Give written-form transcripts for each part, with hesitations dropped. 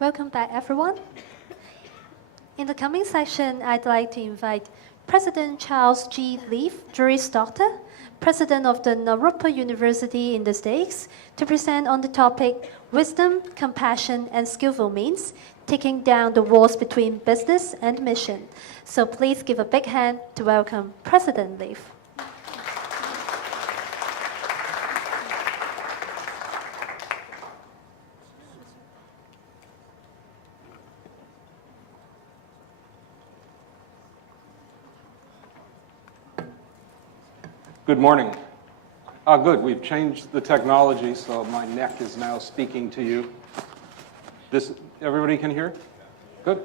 Welcome back, everyone. In the coming session, I'd like to invite President Charles G. Lief, Juris Doctor, President of the Naropa University in the States, to present on the topic Wisdom, Compassion, and Skillful Means, taking down the walls between business and mission. So please give a big hand to welcome President Lief. Good morning. Good, we've changed the technology, so my neck is now speaking to you. Everybody can hear? Good.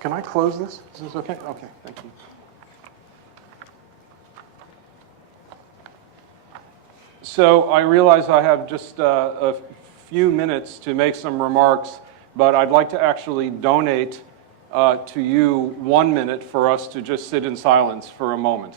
Can I close this? Is this okay? Okay, thank you. So I realize I have just a few minutes to make some remarks, but I'd like to actually donate to you 1 minute for us to just sit in silence for a moment.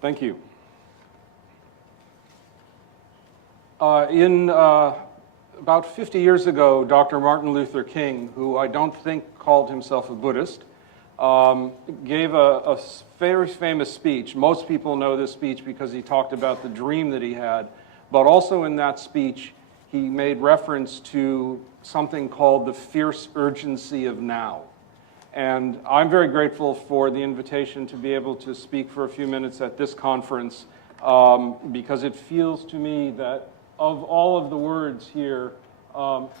Thank you. About 50 years ago, Dr. Martin Luther King, who I don't think called himself a Buddhist, gave a very famous speech. Most people know this speech because he talked about the dream that he had, but also in that speech, he made reference to something called the fierce urgency of now. And I'm very grateful for the invitation to be able to speak for a few minutes at this conference because it feels to me that of all of the words here,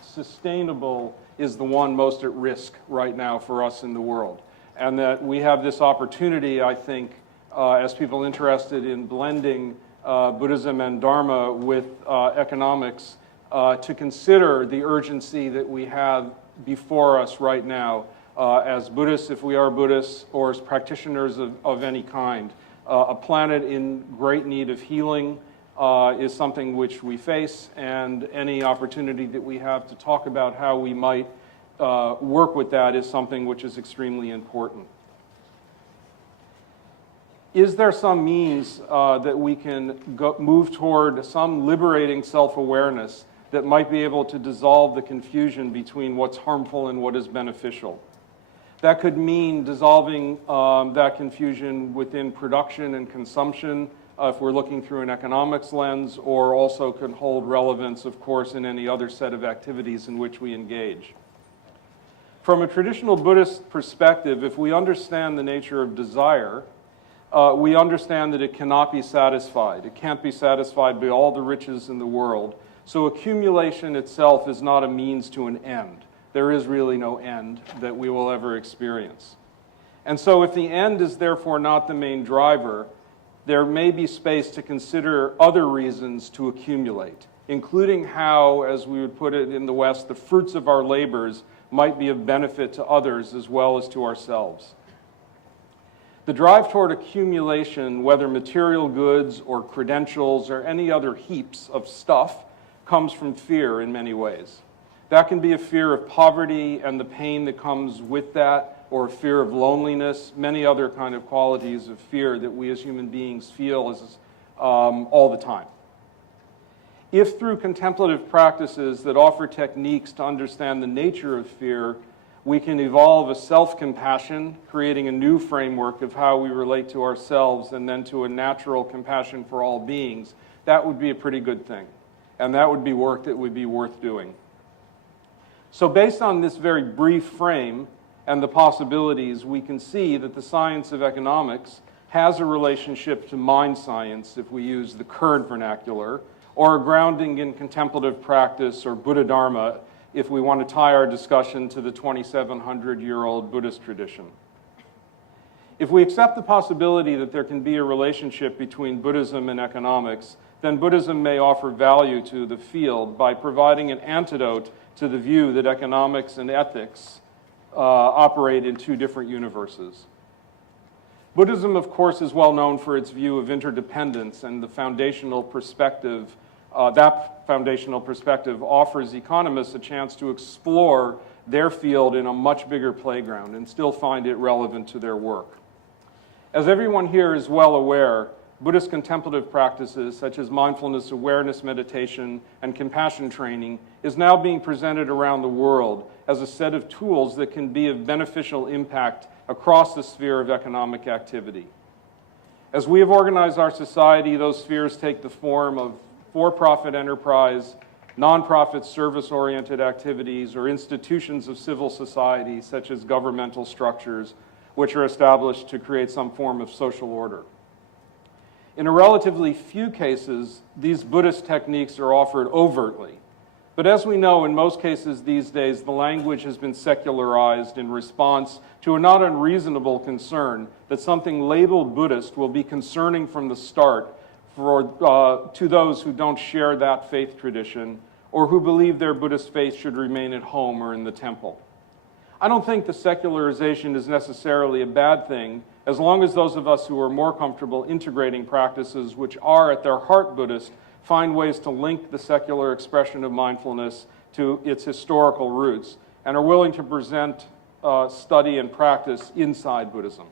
sustainable is the one most at risk right now for us in the world. And that we have this opportunity, I think, as people interested in blending Buddhism and Dharma with economics, to consider the urgency that we have before us right now. As Buddhists, if we are Buddhists, or as practitioners of any kind. A planet in great need of healing is something which we face, and any opportunity that we have to talk about how we might work with that is something which is extremely important. Is there some means that we can move toward some liberating self-awareness that might be able to dissolve the confusion between what's harmful and what is beneficial? That could mean dissolving that confusion within production and consumption if we're looking through an economics lens, or also can hold relevance, of course, in any other set of activities in which we engage. From a traditional Buddhist perspective, if we understand the nature of desire, we understand that it cannot be satisfied. It can't be satisfied by all the riches in the world. So accumulation itself is not a means to an end. There is really no end that we will ever experience. And so if the end is therefore not the main driver, there may be space to consider other reasons to accumulate, including how, as we would put it in the West, the fruits of our labors might be of benefit to others as well as to ourselves. The drive toward accumulation, whether material goods or credentials or any other heaps of stuff, comes from fear in many ways. That can be a fear of poverty and the pain that comes with that, or a fear of loneliness, many other kind of qualities of fear that we as human beings feel all the time. If through contemplative practices that offer techniques to understand the nature of fear, we can evolve a self-compassion, creating a new framework of how we relate to ourselves and then to a natural compassion for all beings, that would be a pretty good thing. And that would be work that would be worth doing. So based on this very brief frame, and the possibilities, we can see that the science of economics has a relationship to mind science, if we use the current vernacular, or a grounding in contemplative practice or Buddha Dharma, if we want to tie our discussion to the 2,700-year-old Buddhist tradition. If we accept the possibility that there can be a relationship between Buddhism and economics, then Buddhism may offer value to the field by providing an antidote to the view that economics and ethics operate in two different universes. Buddhism, of course, is well known for its view of interdependence, and the foundational perspective, that foundational perspective offers economists a chance to explore their field in a much bigger playground and still find it relevant to their work. As everyone here is well aware, Buddhist contemplative practices such as mindfulness, awareness, meditation, and compassion training is now being presented around the world as a set of tools that can be of beneficial impact across the sphere of economic activity. As we have organized our society, those spheres take the form of for-profit enterprise, nonprofit service-oriented activities, or institutions of civil society such as governmental structures, which are established to create some form of social order. In a relatively few cases, these Buddhist techniques are offered overtly. But as we know, in most cases these days, the language has been secularized in response to a not unreasonable concern that something labeled Buddhist will be concerning from the start to those who don't share that faith tradition or who believe their Buddhist faith should remain at home or in the temple. I don't think the secularization is necessarily a bad thing, as long as those of us who are more comfortable integrating practices which are at their heart Buddhist find ways to link the secular expression of mindfulness to its historical roots and are willing to present study and practice inside Buddhism.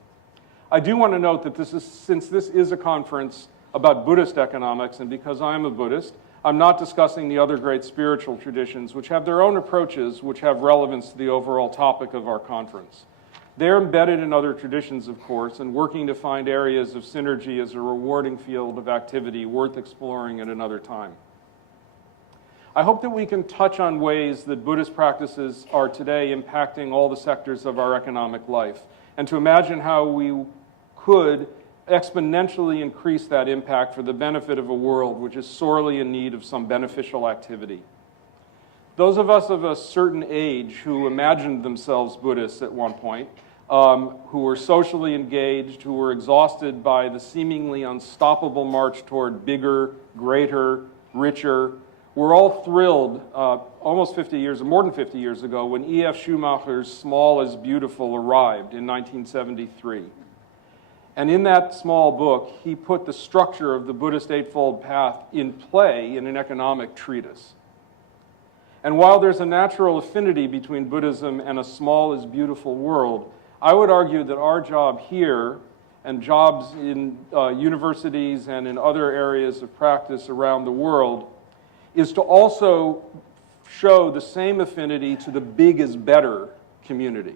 I do want to note that since this is a conference about Buddhist economics, and because I'm a Buddhist, I'm not discussing the other great spiritual traditions which have their own approaches which have relevance to the overall topic of our conference. They're embedded in other traditions, of course, and working to find areas of synergy as a rewarding field of activity worth exploring at another time. I hope that we can touch on ways that Buddhist practices are today impacting all the sectors of our economic life, and to imagine how we could exponentially increase that impact for the benefit of a world which is sorely in need of some beneficial activity. Those of us of a certain age who imagined themselves Buddhists at one point, who were socially engaged, who were exhausted by the seemingly unstoppable march toward bigger, greater, richer, were all thrilled almost 50 years, or more than 50 years ago, when E.F. Schumacher's Small is Beautiful arrived in 1973. And in that small book, he put the structure of the Buddhist Eightfold Path in play in an economic treatise. And while there's a natural affinity between Buddhism and a small is beautiful world, I would argue that our job here and jobs in universities and in other areas of practice around the world is to also show the same affinity to the big is better community.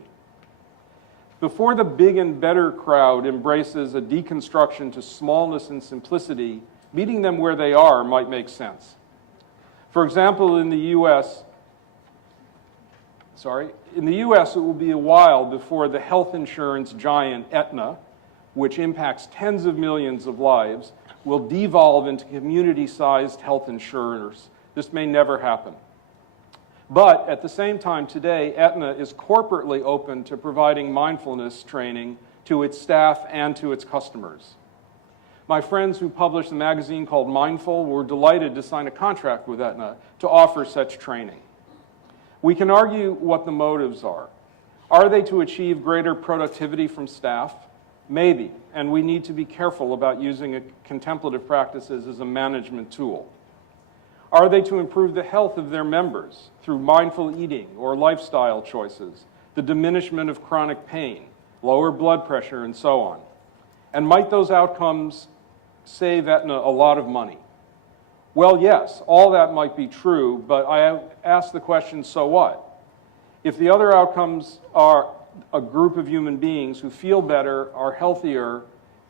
Before the big and better crowd embraces a deconstruction to smallness and simplicity, meeting them where they are might make sense. For example, in the U.S., it will be a while before the health insurance giant Aetna, which impacts tens of millions of lives, will devolve into community-sized health insurers. This may never happen. But at the same time today, Aetna is corporately open to providing mindfulness training to its staff and to its customers. My friends who published a magazine called Mindful were delighted to sign a contract with Aetna to offer such training. We can argue what the motives are. Are they to achieve greater productivity from staff? Maybe, and we need to be careful about using contemplative practices as a management tool. Are they to improve the health of their members through mindful eating or lifestyle choices, the diminishment of chronic pain, lower blood pressure, and so on? And might those outcomes save Aetna a lot of money? Well, yes, all that might be true, but I have asked the question, so what? If the other outcomes are a group of human beings who feel better, are healthier,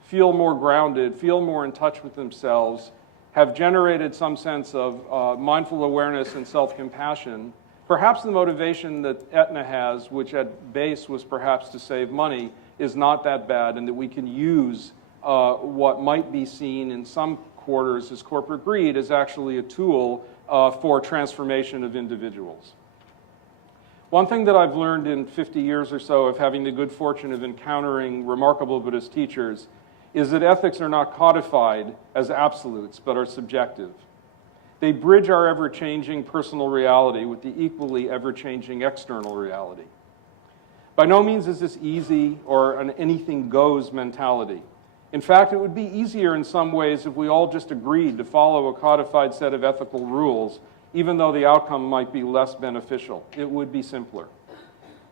feel more grounded, feel more in touch with themselves, have generated some sense of mindful awareness and self-compassion, Perhaps the motivation that Aetna has, which at base was perhaps to save money, is not that bad, and that we can use what might be seen in some quarters as corporate greed as actually a tool for transformation of individuals. One thing that I've learned in 50 years or so of having the good fortune of encountering remarkable Buddhist teachers is that ethics are not codified as absolutes, but are subjective. They bridge our ever-changing personal reality with the equally ever-changing external reality. By no means is this easy or an anything goes mentality. In fact, it would be easier in some ways if we all just agreed to follow a codified set of ethical rules, even though the outcome might be less beneficial. It would be simpler.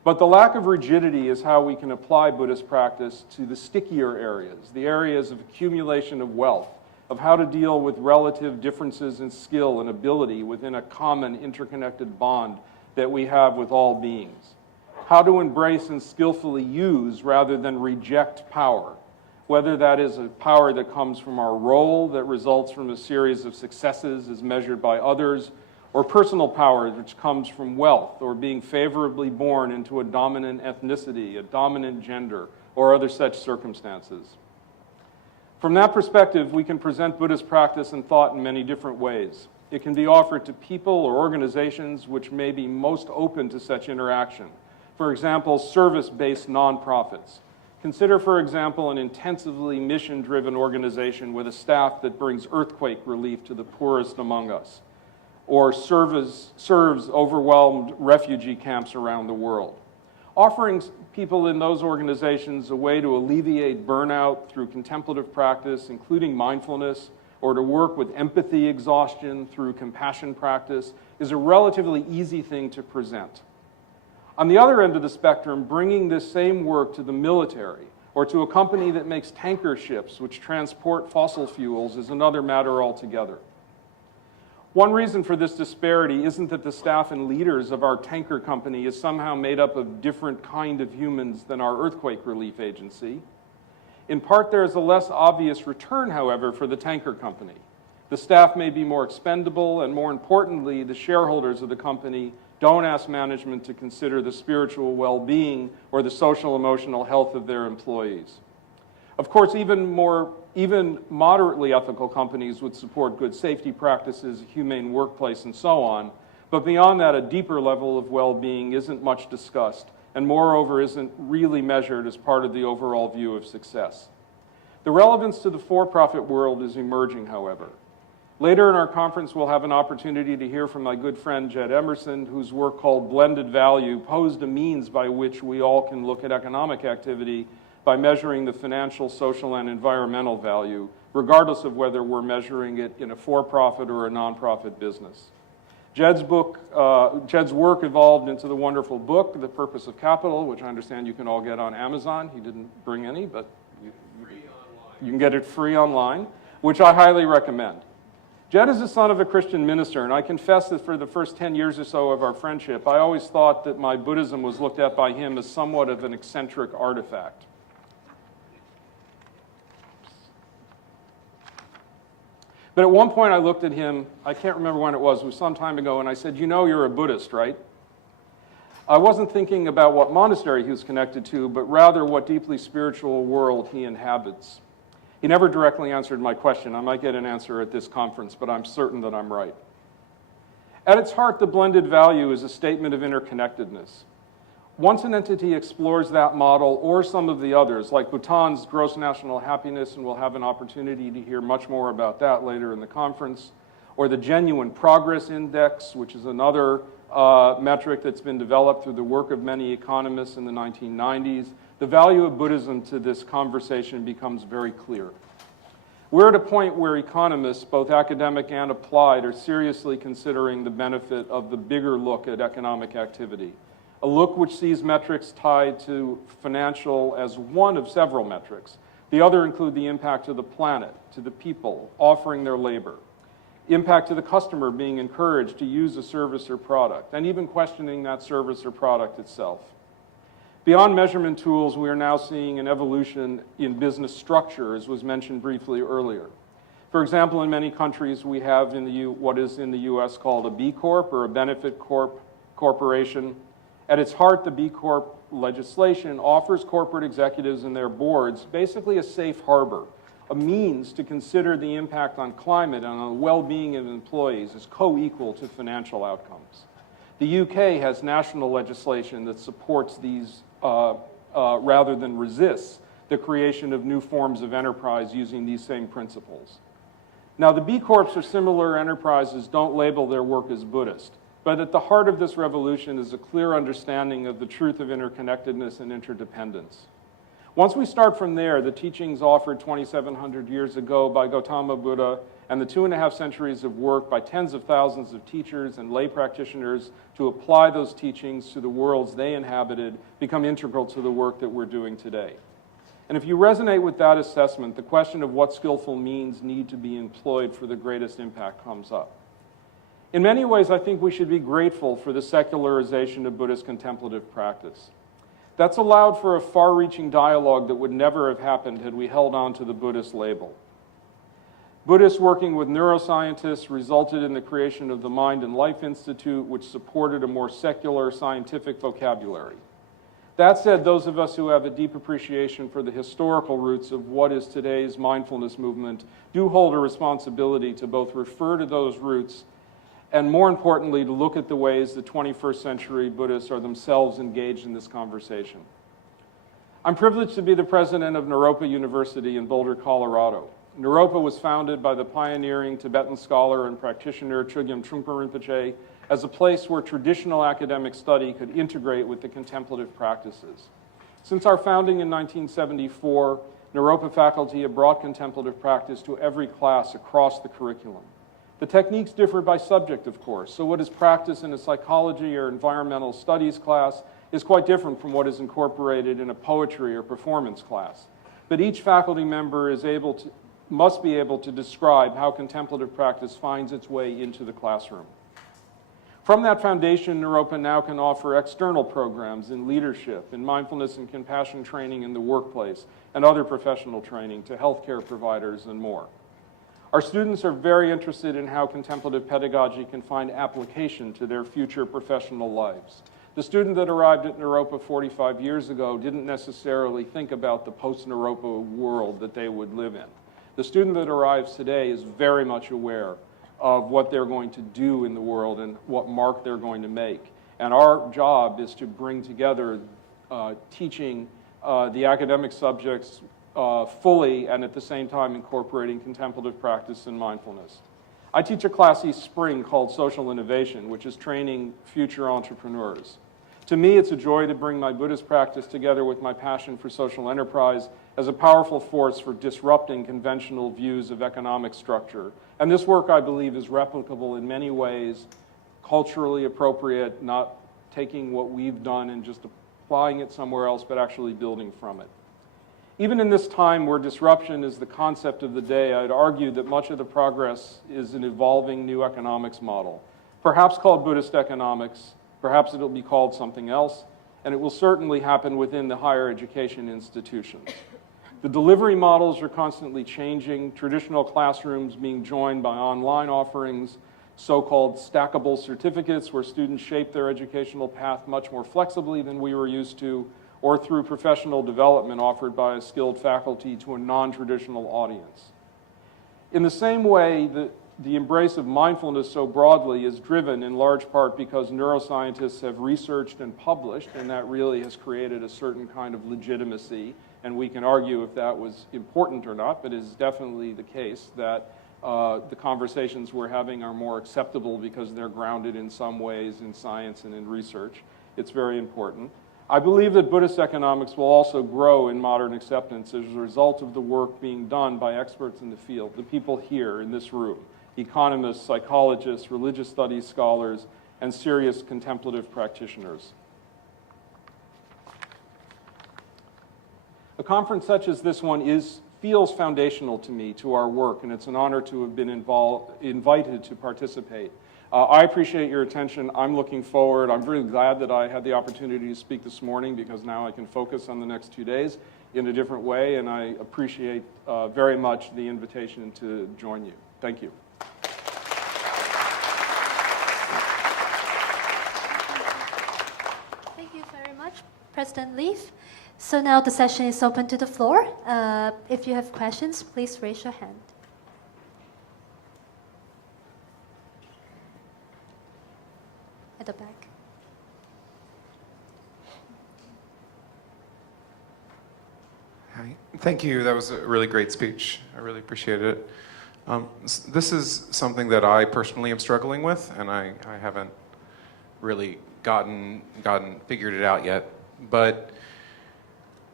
But the lack of rigidity is how we can apply Buddhist practice to the stickier areas, the areas of accumulation of wealth, of how to deal with relative differences in skill and ability within a common interconnected bond that we have with all beings. How to embrace and skillfully use rather than reject power, whether that is a power that comes from our role that results from a series of successes as measured by others, or personal power which comes from wealth or being favorably born into a dominant ethnicity, a dominant gender, or other such circumstances. From that perspective, we can present Buddhist practice and thought in many different ways. It can be offered to people or organizations which may be most open to such interaction. For example, service-based nonprofits. Consider, for example, an intensively mission-driven organization with a staff that brings earthquake relief to the poorest among us, or serves overwhelmed refugee camps around the world. Offering people in those organizations a way to alleviate burnout through contemplative practice, including mindfulness, or to work with empathy exhaustion through compassion practice, is a relatively easy thing to present. On the other end of the spectrum, bringing this same work to the military or to a company that makes tanker ships which transport fossil fuels is another matter altogether. One reason for this disparity isn't that the staff and leaders of our tanker company is somehow made up of different kind of humans than our earthquake relief agency. In part, there is a less obvious return, however, for the tanker company. The staff may be more expendable, and more importantly, the shareholders of the company don't ask management to consider the spiritual well-being or the social emotional health of their employees. Of course, even moderately ethical companies would support good safety practices, a humane workplace, and so on. But beyond that, a deeper level of well-being isn't much discussed, and moreover isn't really measured as part of the overall view of success. The relevance to the for-profit world is emerging, however. Later in our conference, we'll have an opportunity to hear from my good friend Jed Emerson, whose work called Blended Value posed a means by which we all can look at economic activity by measuring the financial, social, and environmental value, regardless of whether we're measuring it in a for-profit or a nonprofit business. Jed's work evolved into the wonderful book, The Purpose of Capital, which I understand you can all get on Amazon. He didn't bring any, but you can get it free online, which I highly recommend. Jed is the son of a Christian minister, and I confess that for the first 10 years or so of our friendship, I always thought that my Buddhism was looked at by him as somewhat of an eccentric artifact. But at one point I looked at him, I can't remember when it was some time ago, and I said, "You know you're a Buddhist, right?" I wasn't thinking about what monastery he was connected to, but rather what deeply spiritual world he inhabits. He never directly answered my question. I might get an answer at this conference, but I'm certain that I'm right. At its heart, the blended value is a statement of interconnectedness. Once an entity explores that model or some of the others, like Bhutan's gross national happiness, and we'll have an opportunity to hear much more about that later in the conference, or the Genuine Progress Index, which is another metric that's been developed through the work of many economists in the 1990s, the value of Buddhism to this conversation becomes very clear. We're at a point where economists, both academic and applied, are seriously considering the benefit of the bigger look at economic activity. A look which sees metrics tied to financial as one of several metrics. The other include the impact to the planet, to the people offering their labor, impact to the customer being encouraged to use a service or product, and even questioning that service or product itself. Beyond measurement tools, we are now seeing an evolution in business structure, as was mentioned briefly earlier. For example, in many countries, we have what is in the US called a B Corp or a benefit corp corporation. At its heart, the B Corp legislation offers corporate executives and their boards basically a safe harbor, a means to consider the impact on climate and on the well-being of employees as co-equal to financial outcomes. The UK has national legislation that supports these rather than resists the creation of new forms of enterprise using these same principles. Now, the B Corps or similar enterprises don't label their work as Buddhist, but at the heart of this revolution is a clear understanding of the truth of interconnectedness and interdependence. Once we start from there, the teachings offered 2,700 years ago by Gautama Buddha and the 2.5 centuries of work by tens of thousands of teachers and lay practitioners to apply those teachings to the worlds they inhabited become integral to the work that we're doing today. And if you resonate with that assessment, the question of what skillful means need to be employed for the greatest impact comes up. In many ways, I think we should be grateful for the secularization of Buddhist contemplative practice. That's allowed for a far-reaching dialogue that would never have happened had we held on to the Buddhist label. Buddhists working with neuroscientists resulted in the creation of the Mind and Life Institute, which supported a more secular scientific vocabulary. That said, those of us who have a deep appreciation for the historical roots of what is today's mindfulness movement do hold a responsibility to both refer to those roots and, more importantly, to look at the ways the 21st century Buddhists are themselves engaged in this conversation. I'm privileged to be the president of Naropa University in Boulder, Colorado. Naropa was founded by the pioneering Tibetan scholar and practitioner Chogyam Trungpa Rinpoche as a place where traditional academic study could integrate with the contemplative practices. Since our founding in 1974, Naropa faculty have brought contemplative practice to every class across the curriculum. The techniques differ by subject, of course, so what is practiced in a psychology or environmental studies class is quite different from what is incorporated in a poetry or performance class. But each faculty member must be able to describe how contemplative practice finds its way into the classroom. From that foundation, Naropa now can offer external programs in leadership, in mindfulness and compassion training in the workplace, and other professional training to healthcare providers and more. Our students are very interested in how contemplative pedagogy can find application to their future professional lives. The student that arrived at Naropa 45 years ago didn't necessarily think about the post-Naropa world that they would live in. The student that arrives today is very much aware of what they're going to do in the world and what mark they're going to make. And our job is to bring together teaching the academic subjects fully and at the same time incorporating contemplative practice and mindfulness. I teach a class each spring called Social Innovation, which is training future entrepreneurs. To me, it's a joy to bring my Buddhist practice together with my passion for social enterprise as a powerful force for disrupting conventional views of economic structure. And this work, I believe, is replicable in many ways, culturally appropriate, not taking what we've done and just applying it somewhere else, but actually building from it. Even in this time where disruption is the concept of the day, I'd argue that much of the progress is an evolving new economics model, perhaps called Buddhist economics, perhaps it'll be called something else, and it will certainly happen within the higher education institutions. The delivery models are constantly changing, traditional classrooms being joined by online offerings, so-called stackable certificates where students shape their educational path much more flexibly than we were used to, or through professional development offered by a skilled faculty to a non-traditional audience. In the same way, the embrace of mindfulness so broadly is driven in large part because neuroscientists have researched and published, and that really has created a certain kind of legitimacy. And we can argue if that was important or not, but it is definitely the case that the conversations we're having are more acceptable because they're grounded in some ways in science and in research. It's very important. I believe that Buddhist economics will also grow in modern acceptance as a result of the work being done by experts in the field, the people here in this room, economists, psychologists, religious studies scholars, and serious contemplative practitioners. A conference such as this one feels foundational to me, to our work, and it's an honor to have been invited to participate. I appreciate your attention. I'm looking forward. I'm really glad that I had the opportunity to speak this morning because now I can focus on the next 2 days in a different way, and I appreciate very much the invitation to join you. Thank you. President Lief. So now the session is open to the floor. If you have questions, please raise your hand. At the back. Hi. Thank you. That was a really great speech. I really appreciated it. This is something that I personally am struggling with, and I haven't really figured it out yet. But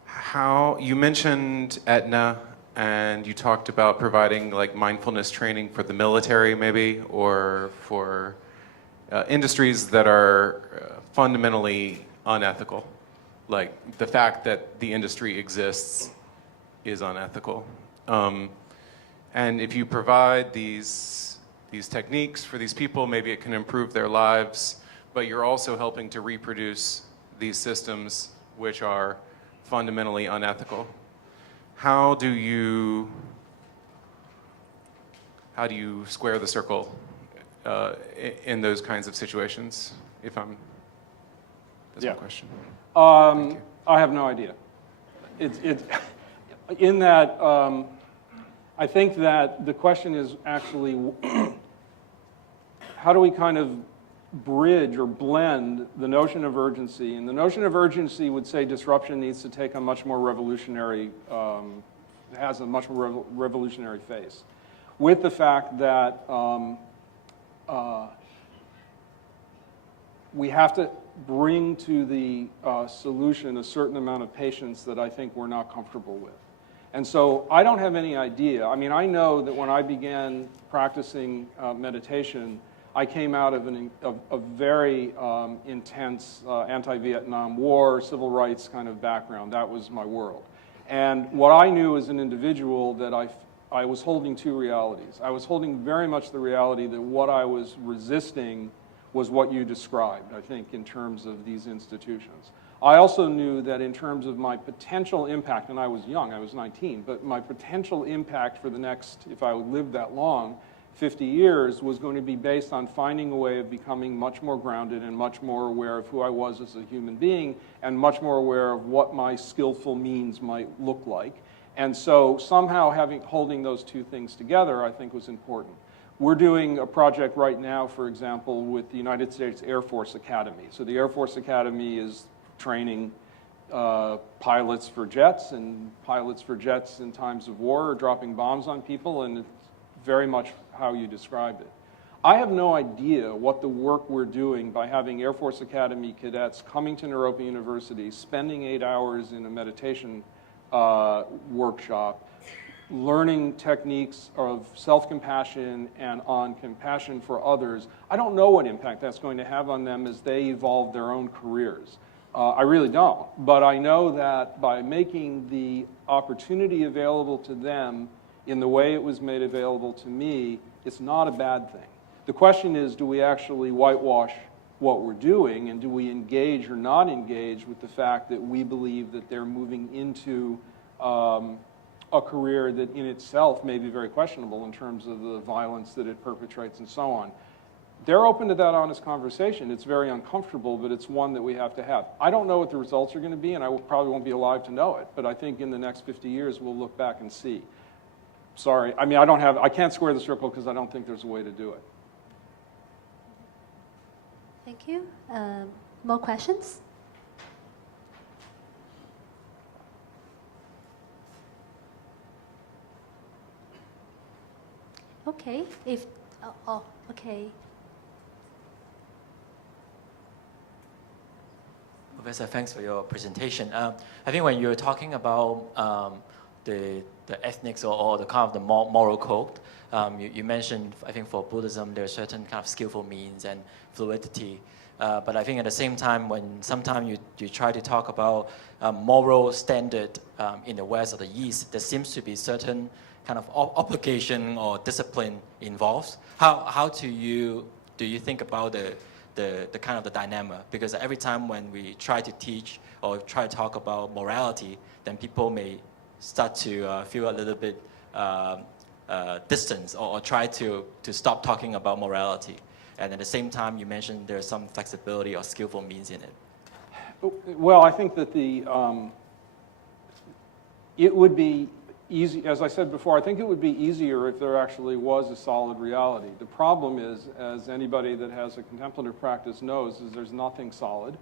how you mentioned Aetna, and you talked about providing like mindfulness training for the military, maybe, or for industries that are fundamentally unethical. Like the fact that the industry exists is unethical. And if you provide these techniques for these people, maybe it can improve their lives, but you're also helping to reproduce these systems which are fundamentally unethical. How do you square the circle in those kinds of situations? That's my question. I have no idea. In that, I think that the question is actually how do we kind of bridge or blend the notion of urgency? And the notion of urgency would say disruption needs to take a much more revolutionary, has a much more revolutionary face, with the fact that we have to bring to the solution a certain amount of patience that I think we're not comfortable with. And so I don't have any idea. I mean, I know that when I began practicing meditation, I came out of a very intense anti-Vietnam War, civil rights kind of background. That was my world. And what I knew as an individual that I was holding two realities. I was holding very much the reality that what I was resisting was what you described, I think, in terms of these institutions. I also knew that in terms of my potential impact, and I was young, I was 19, but my potential impact for the next, if I would live that long, 50 years, was going to be based on finding a way of becoming much more grounded and much more aware of who I was as a human being and much more aware of what my skillful means might look like. And so somehow holding those two things together, I think, was important. We're doing a project right now, for example, with the United States Air Force Academy. So the Air Force Academy is training pilots for jets, and pilots for jets in times of war are dropping bombs on people, and it's very much how you described it. I have no idea what the work we're doing by having Air Force Academy cadets coming to Naropa University, spending 8 hours in a meditation workshop, learning techniques of self-compassion and on compassion for others. I don't know what impact that's going to have on them as they evolve their own careers. I really don't. But I know that by making the opportunity available to them in the way it was made available to me, it's not a bad thing. The question is, do we actually whitewash what we're doing, and do we engage or not engage with the fact that we believe that they're moving into a career that in itself may be very questionable in terms of the violence that it perpetrates and so on. They're open to that honest conversation. It's very uncomfortable, but it's one that we have to have. I don't know what the results are going to be, and I probably won't be alive to know it, but I think in the next 50 years we'll look back and see. Sorry, I mean, I can't square the circle because I don't think there's a way to do it. Thank you. More questions? Okay, okay. Professor, thanks for your presentation. I think when you're talking about the ethnics or the kind of the moral code, you mentioned, I think for Buddhism, there are certain kind of skillful means and fluidity. But I think at the same time, when sometimes you try to talk about moral standard in the West or the East, there seems to be certain kind of obligation or discipline involved. How do you think about the kind of the dilemma? Because every time when we try to teach or try to talk about morality, then people may start to feel a little bit distance or try to stop talking about morality. And at the same time, you mentioned there's some flexibility or skillful means in it. Well, I think that it would be easy, as I said before, I think it would be easier if there actually was a solid reality. The problem is, as anybody that has a contemplative practice knows, is there's nothing solid.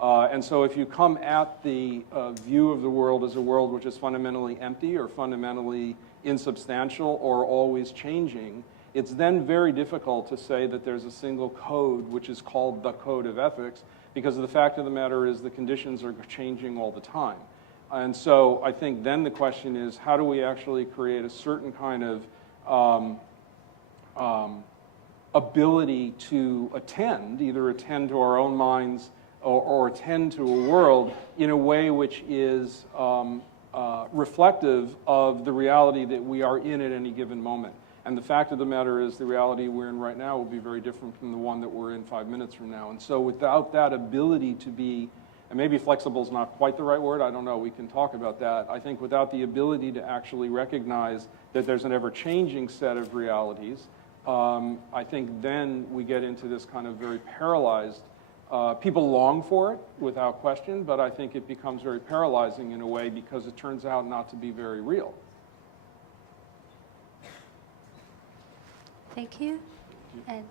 And so if you come at the view of the world as a world which is fundamentally empty or fundamentally insubstantial or always changing, it's then very difficult to say that there's a single code which is called the code of ethics, because the fact of the matter is the conditions are changing all the time. And so I think then the question is, how do we actually create a certain kind of ability to either attend to our own minds or attend to a world in a way which is reflective of the reality that we are in at any given moment. And the fact of the matter is the reality we're in right now will be very different from the one that we're in 5 minutes from now. And so without that ability to be, and maybe flexible is not quite the right word, I don't know, we can talk about that. I think without the ability to actually recognize that there's an ever-changing set of realities, I think then we get into this kind of very paralyzed, people long for it without question, but I think it becomes very paralyzing in a way because it turns out not to be very real. Thank you. And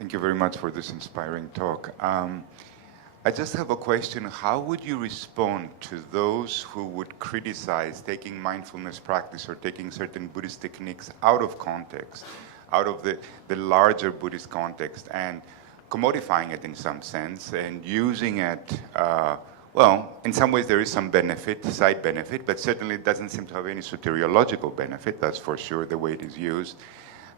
Thank you very much for this inspiring talk. I just have a question. How would you respond to those who would criticize taking mindfulness practice or taking certain Buddhist techniques out of context, out of the larger Buddhist context, and commodifying it in some sense and using it, well, in some ways there is some benefit, side benefit, but certainly it doesn't seem to have any soteriological benefit, that's for sure, the way it is used.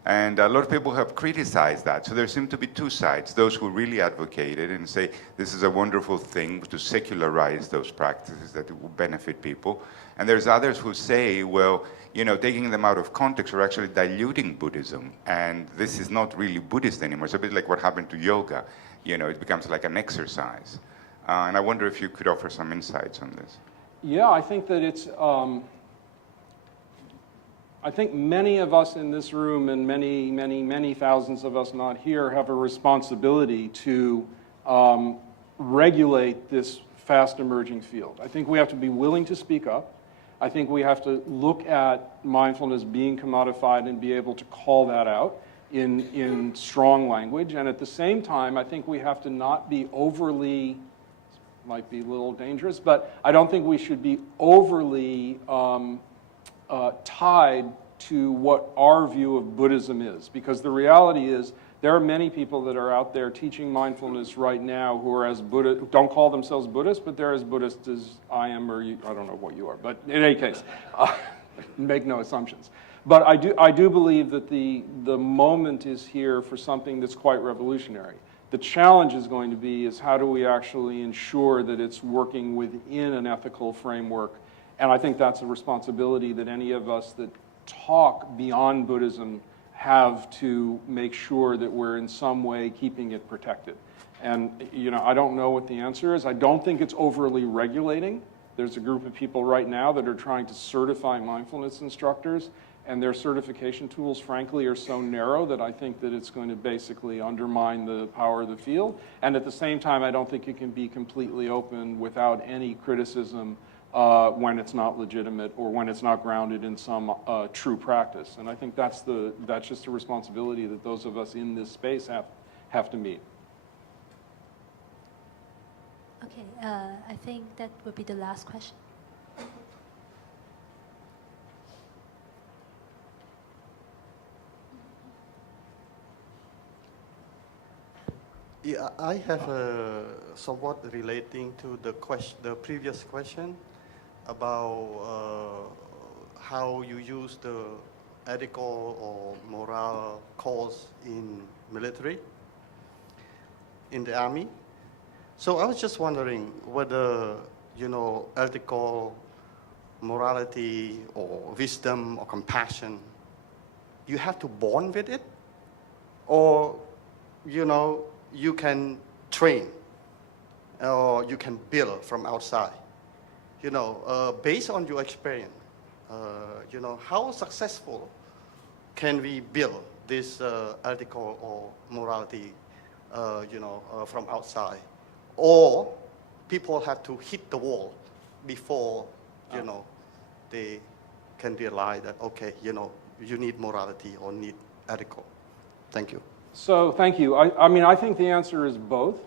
And a lot of people have criticized that. So there seem to be two sides, those who really advocate it and say this is a wonderful thing to secularize those practices that will benefit people. And there's others who say, well, you know, taking them out of context are actually diluting Buddhism. And this is not really Buddhist anymore. It's a bit like what happened to yoga. You know, it becomes like an exercise. And I wonder if you could offer some insights on this. Yeah, I think that it's, I think many of us in this room and many, many, many thousands of us not here have a responsibility to regulate this fast emerging field. I think we have to be willing to speak up. I think we have to look at mindfulness being commodified and be able to call that out in strong language. And at the same time, I think we have to not be overly, might be a little dangerous, but I don't think we should be overly tied to what our view of Buddhism is. Because the reality is there are many people that are out there teaching mindfulness right now who are as Buddhist, don't call themselves Buddhist, but they're as Buddhist as I am or you, I don't know what you are, but in any case, make no assumptions. But I do believe that the moment is here for something that's quite revolutionary. The challenge is going to be is how do we actually ensure that it's working within an ethical framework. And I think that's a responsibility that any of us that talk beyond Buddhism have to make sure that we're in some way keeping it protected. And you know, I don't know what the answer is. I don't think it's overly regulating. There's a group of people right now that are trying to certify mindfulness instructors, and their certification tools, frankly, are so narrow that I think that it's going to basically undermine the power of the field. And at the same time, I don't think it can be completely open without any criticism when it's not legitimate or when it's not grounded in some true practice. And I think that's just a responsibility that those of us in this space have to meet. okay, I think that would be the last question. Yeah, I have somewhat relating to the previous question about how you use the ethical or moral course in military, in the army. So I was just wondering whether, you know, ethical morality or wisdom or compassion, you have to born with it, or, you know, you can train or you can build from outside. You know, based on your experience, you know, how successful can we build this ethical or morality from outside, or people have to hit the wall before, they can realize that, okay, you need morality or need ethical. Thank you. So thank you. I mean, I think the answer is both.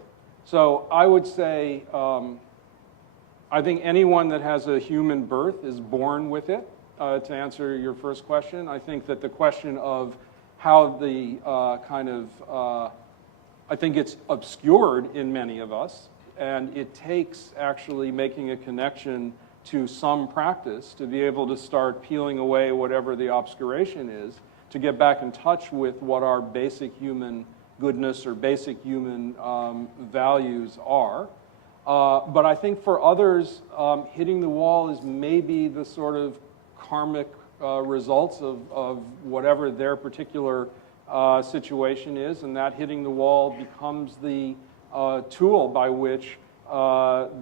So I would say, I think anyone that has a human birth is born with it, to answer your first question. I think that the question of how the I think it's obscured in many of us, and it takes actually making a connection to some practice to be able to start peeling away whatever the obscuration is, to get back in touch with what our basic human goodness or basic human values are. But I think for others, hitting the wall is maybe the sort of karmic results of whatever their particular situation is, and that hitting the wall becomes the tool by which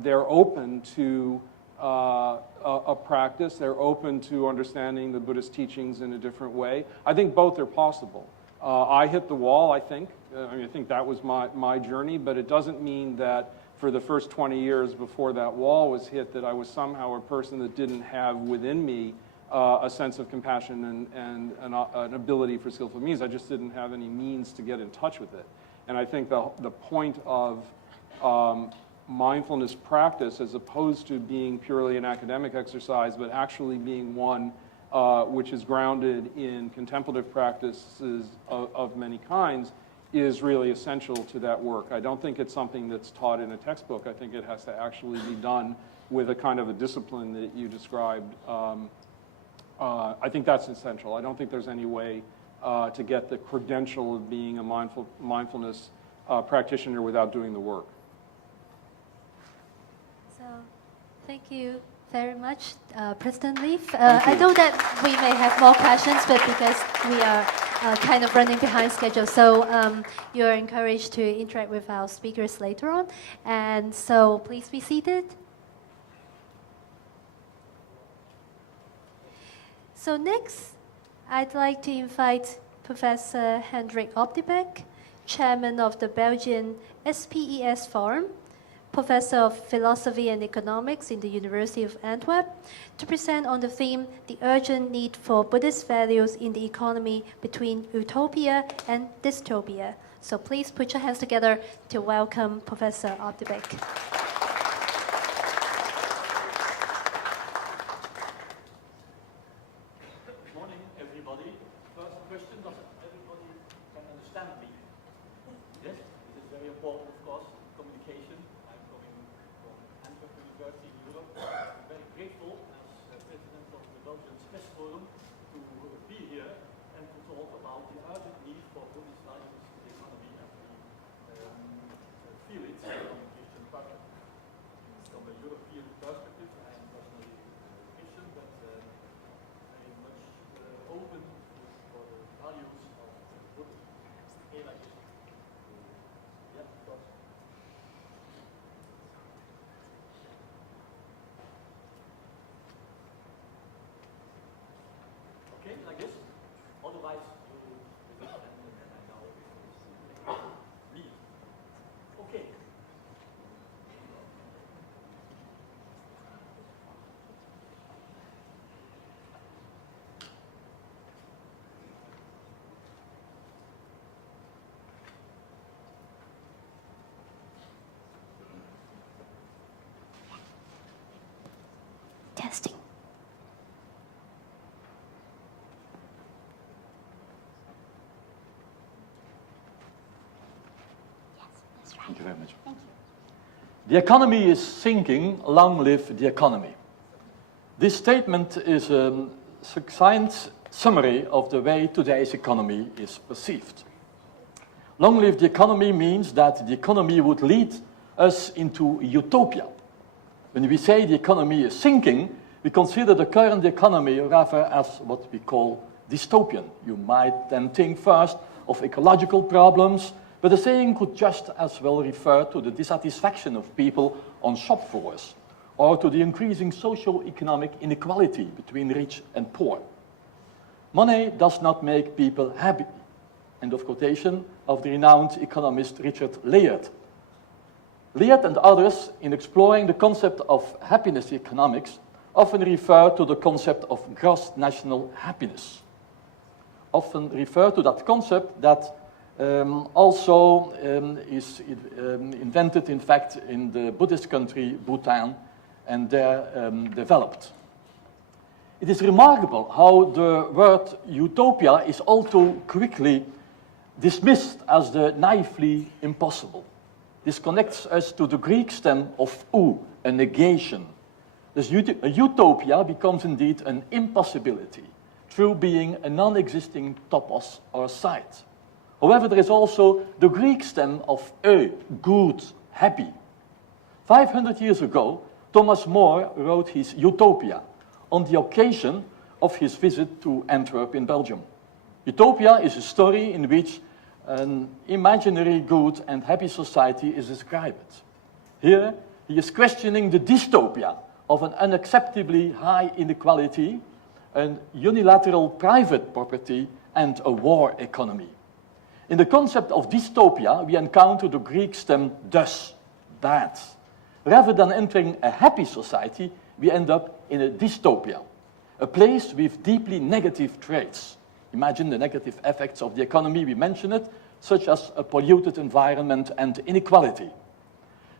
they're open to a practice, they're open to understanding the Buddhist teachings in a different way. I think both are possible. I hit the wall, I think. I think that was my journey, but it doesn't mean that for the first 20 years before that wall was hit that I was somehow a person that didn't have within me a sense of compassion and an ability for skillful means. I just didn't have any means to get in touch with it. And I think the point of mindfulness practice, as opposed to being purely an academic exercise, but actually being one which is grounded in contemplative practices of many kinds, is really essential to that work. I don't think it's something that's taught in a textbook. I think it has to actually be done with a kind of a discipline that you described. I think that's essential. I don't think there's any way to get the credential of being a mindfulness practitioner without doing the work. So, thank you very much, President Lief. I know that we may have more questions, but because we are kind of running behind schedule, so you're encouraged to interact with our speakers later on. And so, please be seated. So next, I'd like to invite Professor Hendrik Opdebeeck, Chairman of the Belgian SPES Forum, Professor of Philosophy and Economics in the University of Antwerp, to present on the theme, The Urgent Need for Buddhist Values in the Economy Between Utopia and Dystopia. So please put your hands together to welcome Professor Opdebeeck. Okay, like this. Otherwise, you and I know leave. Okay. Testing. Thank you very much. Thank you. The economy is sinking, long live the economy. This statement is a succinct summary of the way today's economy is perceived. Long live the economy means that the economy would lead us into utopia. When we say the economy is sinking, we consider the current economy rather as what we call dystopian. You might then think first of ecological problems, but the saying could just as well refer to the dissatisfaction of people on shop floors, or to the increasing socio-economic inequality between rich and poor. Money does not make people happy, end of quotation, of the renowned economist Richard Layard. Layard and others, in exploring the concept of happiness economics, often refer to the concept of gross national happiness. Often refer to that concept that also is invented, in fact, in the Buddhist country Bhutan, and there developed. It is remarkable how the word utopia is all too quickly dismissed as the naively impossible. This connects us to the Greek stem of ou, a negation. This a utopia becomes indeed an impossibility, through being a non-existing topos or site. However, there is also the Greek stem of good, happy. 500 years ago, Thomas More wrote his Utopia on the occasion of his visit to Antwerp in Belgium. Utopia is a story in which an imaginary good and happy society is described. Here, he is questioning the dystopia of an unacceptably high inequality, an unilateral private property, and a war economy. In the concept of dystopia, we encounter the Greek stem dus, bad. Rather than entering a happy society, we end up in a dystopia, a place with deeply negative traits. Imagine the negative effects of the economy, we mentioned it, such as a polluted environment and inequality.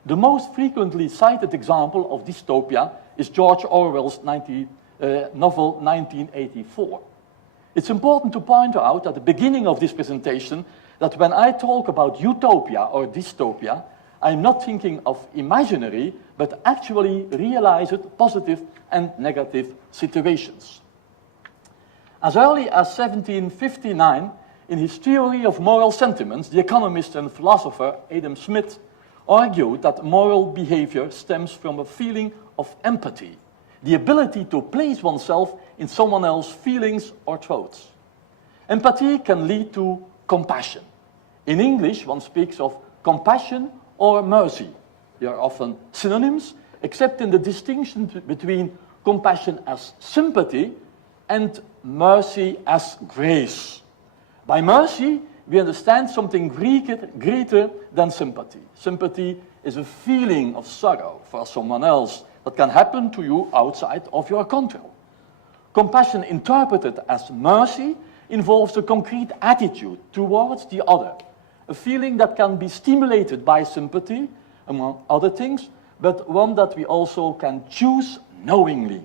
The most frequently cited example of dystopia is George Orwell's novel 1984. It's important to point out at the beginning of this presentation that when I talk about utopia or dystopia, I'm not thinking of imaginary, but actually realized positive and negative situations. As early as 1759, in his theory of moral sentiments, the economist and philosopher Adam Smith argued that moral behavior stems from a feeling of empathy, the ability to place oneself in someone else's feelings or thoughts. Empathy can lead to compassion. In English, one speaks of compassion or mercy. They are often synonyms, except in the distinction between compassion as sympathy and mercy as grace. By mercy, we understand something greater than sympathy. Sympathy is a feeling of sorrow for someone else that can happen to you outside of your control. Compassion interpreted as mercy involves a concrete attitude towards the other, a feeling that can be stimulated by sympathy, among other things, but one that we also can choose knowingly.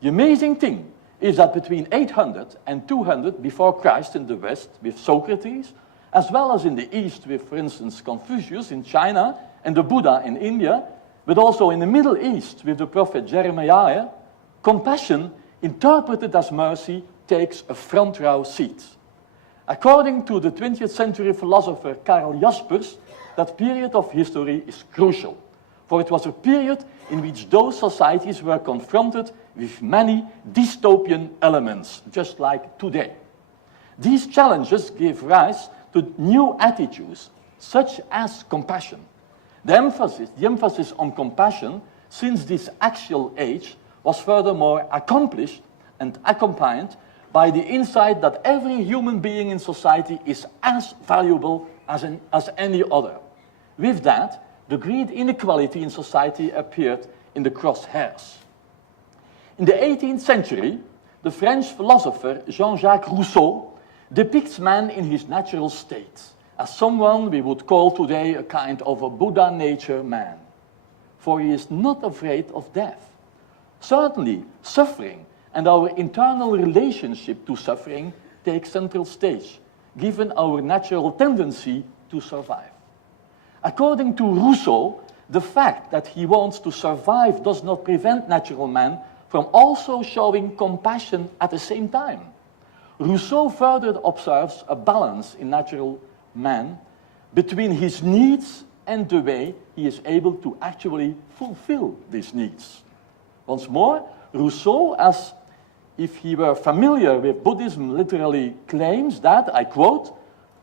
The amazing thing is that between 800 and 200 before Christ in the West with Socrates, as well as in the East with, for instance, Confucius in China and the Buddha in India, but also in the Middle East with the prophet Jeremiah, compassion, interpreted as mercy, takes a front row seat. According to the 20th century philosopher Karl Jaspers, that period of history is crucial, for it was a period in which those societies were confronted with many dystopian elements, just like today. These challenges gave rise to new attitudes, such as compassion. The emphasis on compassion since this axial age was furthermore accomplished and accompanied by the insight that every human being in society is as valuable as any other. With that, the great inequality in society appeared in the crosshairs. In the 18th century, the French philosopher Jean-Jacques Rousseau depicts man in his natural state as someone we would call today a kind of a Buddha nature man, for he is not afraid of death. Certainly, suffering and our internal relationship to suffering take central stage, given our natural tendency to survive. According to Rousseau, the fact that he wants to survive does not prevent natural man from also showing compassion at the same time. Rousseau further observes a balance in natural man between his needs and the way he is able to actually fulfill these needs. Once more, Rousseau, as if he were familiar with Buddhism, literally claims that, I quote,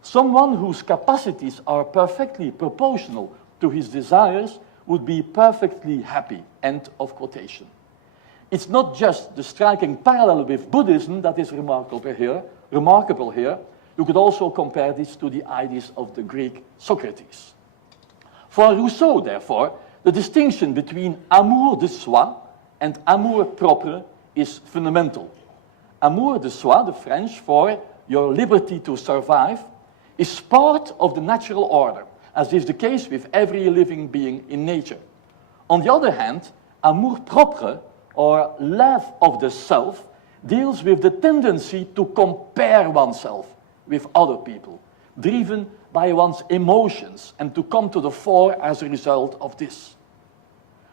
someone whose capacities are perfectly proportional to his desires would be perfectly happy, end of quotation. It's not just the striking parallel with Buddhism that is remarkable here. You could also compare this to the ideas of the Greek Socrates. For Rousseau, therefore, the distinction between amour de soi and amour propre is fundamental. Amour de soi, the French for your liberty to survive, is part of the natural order, as is the case with every living being in nature. On the other hand, amour propre, or love of the self, deals with the tendency to compare oneself with other people, driven by one's emotions, and to come to the fore as a result of this.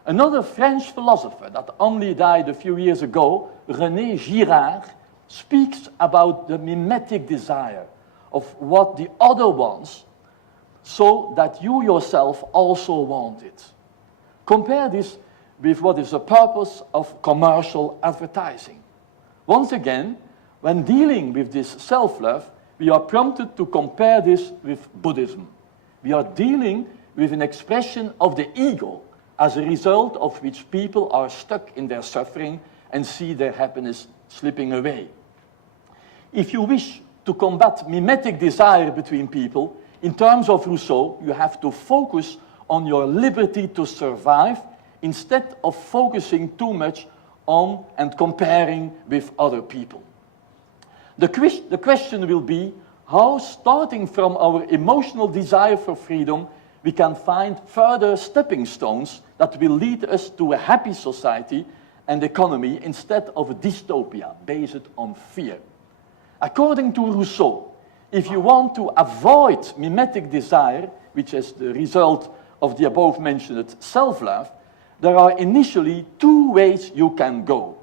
Another French philosopher that only died a few years ago, René Girard, speaks about the mimetic desire of what the other wants, so that you yourself also want it. Compare this with what is the purpose of commercial advertising. Once again, when dealing with this self-love, we are prompted to compare this with Buddhism. We are dealing with an expression of the ego, as a result of which people are stuck in their suffering and see their happiness slipping away. If you wish to combat mimetic desire between people, in terms of Rousseau, you have to focus on your liberty to survive instead of focusing too much on and comparing with other people. The question will be how, starting from our emotional desire for freedom, we can find further stepping stones that will lead us to a happy society and economy instead of a dystopia based on fear. According to Rousseau, if you want to avoid mimetic desire, which is the result of the above-mentioned self-love, there are initially two ways you can go.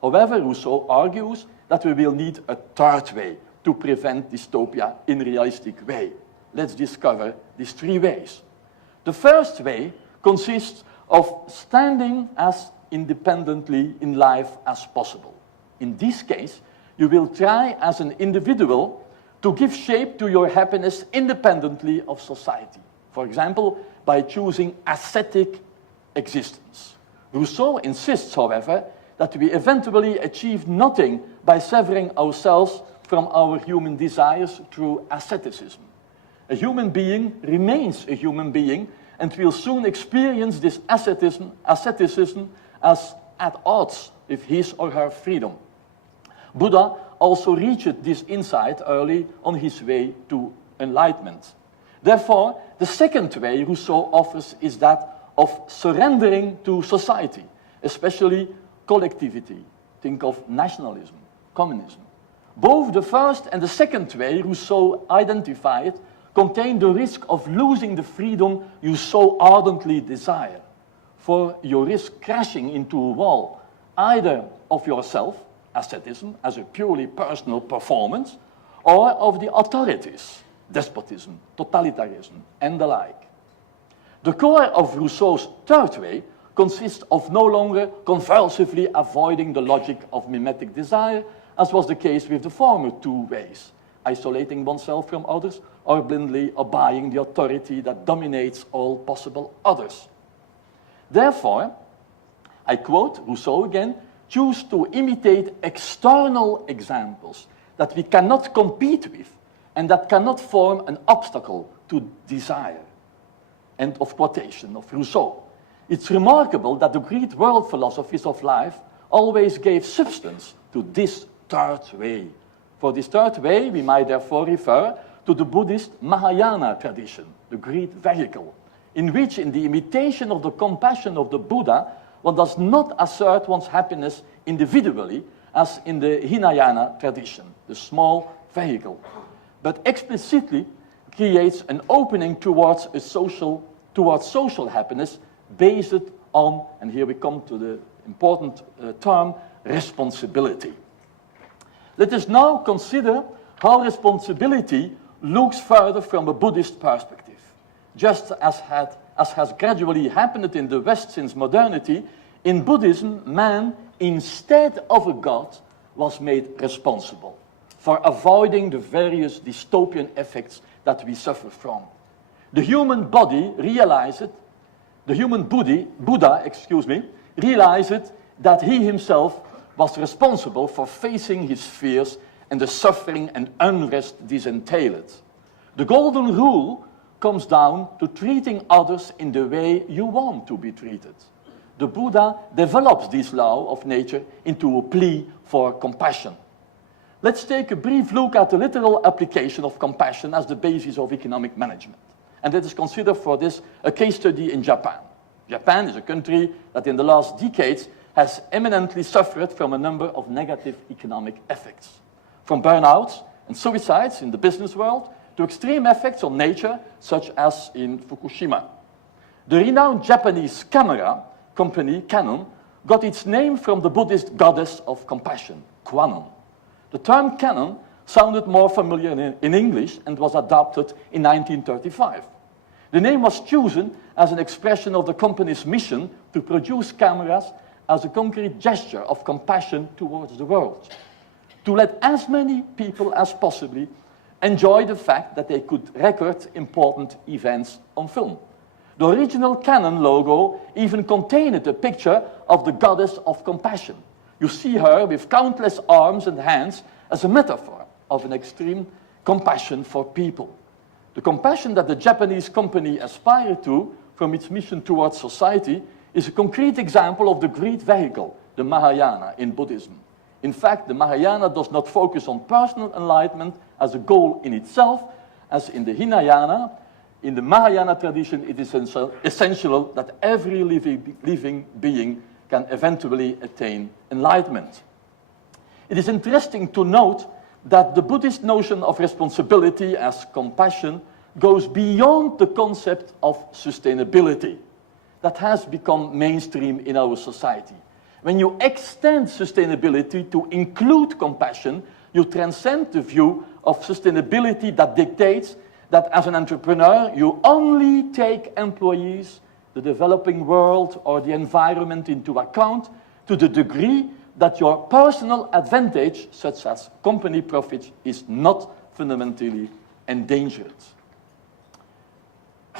However, Rousseau argues that we will need a third way to prevent dystopia in a realistic way. Let's discover these three ways. The first way consists of standing as independently in life as possible. In this case, you will try as an individual to give shape to your happiness independently of society. For example, by choosing ascetic existence. Rousseau insists, however, that we eventually achieve nothing by severing ourselves from our human desires through asceticism. A human being remains a human being and will soon experience this asceticism as at odds with his or her freedom. Buddha also reached this insight early on his way to enlightenment. Therefore, the second way Rousseau offers is that of surrendering to society, especially collectivity. Think of nationalism, communism. Both the first and the second way Rousseau identified contain the risk of losing the freedom you so ardently desire. For you risk crashing into a wall, either of yourself, asceticism, as a purely personal performance, or of the authorities, despotism, totalitarianism, and the like. The core of Rousseau's third way consists of no longer convulsively avoiding the logic of mimetic desire, as was the case with the former two ways, isolating oneself from others or blindly obeying the authority that dominates all possible others. Therefore, I quote Rousseau again, choose to imitate external examples that we cannot compete with and that cannot form an obstacle to desire. End of quotation of Rousseau. It's remarkable that the great world philosophies of life always gave substance to this third way. For this third way, we might therefore refer to the Buddhist Mahayana tradition, the great vehicle, in which, in the imitation of the compassion of the Buddha, one does not assert one's happiness individually, as in the Hinayana tradition, the small vehicle, but explicitly creates an opening towards social happiness based on, and here we come to the important term, responsibility. Let us now consider how responsibility looks further from a Buddhist perspective. Just as has gradually happened in the West since modernity, in Buddhism, man, instead of a god, was made responsible for avoiding the various dystopian effects that we suffer from. The human body realized, the human Buddha, realized that he himself was responsible for facing his fears and the suffering and unrest this entailed. The golden rule comes down to treating others in the way you want to be treated. The Buddha develops this law of nature into a plea for compassion. Let's take a brief look at the literal application of compassion as the basis of economic management. And let us consider for this a case study in Japan. Japan is a country that in the last decades has eminently suffered from a number of negative economic effects. From burnouts and suicides in the business world to extreme effects on nature, such as in Fukushima. The renowned Japanese camera company, Canon, got its name from the Buddhist goddess of compassion, Kwannon. The term Canon sounded more familiar in English and was adopted in 1935. The name was chosen as an expression of the company's mission to produce cameras as a concrete gesture of compassion towards the world, to let as many people as possible enjoy the fact that they could record important events on film. The original Canon logo even contained a picture of the goddess of compassion. You see her with countless arms and hands as a metaphor of an extreme compassion for people. The compassion that the Japanese company aspired to from its mission towards society is a concrete example of the great vehicle, the Mahayana in Buddhism. In fact, the Mahayana does not focus on personal enlightenment as a goal in itself, as in the Hinayana. In the Mahayana tradition, it is essential that every living being can eventually attain enlightenment. It is interesting to note that the Buddhist notion of responsibility as compassion goes beyond the concept of sustainability that has become mainstream in our society. When you extend sustainability to include compassion, you transcend the view of sustainability that dictates that as an entrepreneur, you only take employees, the developing world, or the environment into account to the degree that your personal advantage, such as company profits, is not fundamentally endangered.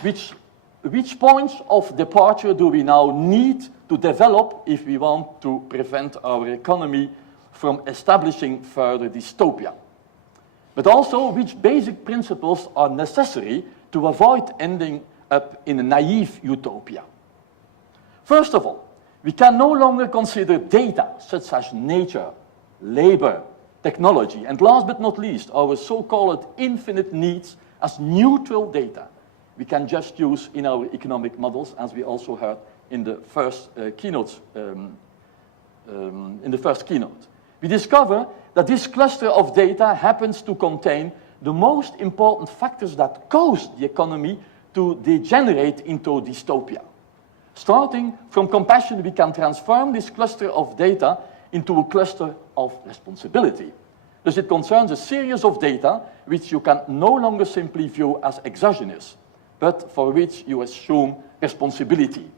Which points of departure do we now need to develop if we want to prevent our economy from establishing further dystopia? But also, which basic principles are necessary to avoid ending up in a naive utopia? First of all, we can no longer consider data such as nature, labor, technology, and last but not least, our so-called infinite needs as neutral data we can just use in our economic models, as we also heard in the first keynote. We discover that this cluster of data happens to contain the most important factors that cause the economy to degenerate into dystopia. Starting from compassion, we can transform this cluster of data into a cluster of responsibility. Thus, it concerns a series of data which you can no longer simply view as exogenous, but for which you assume responsibility.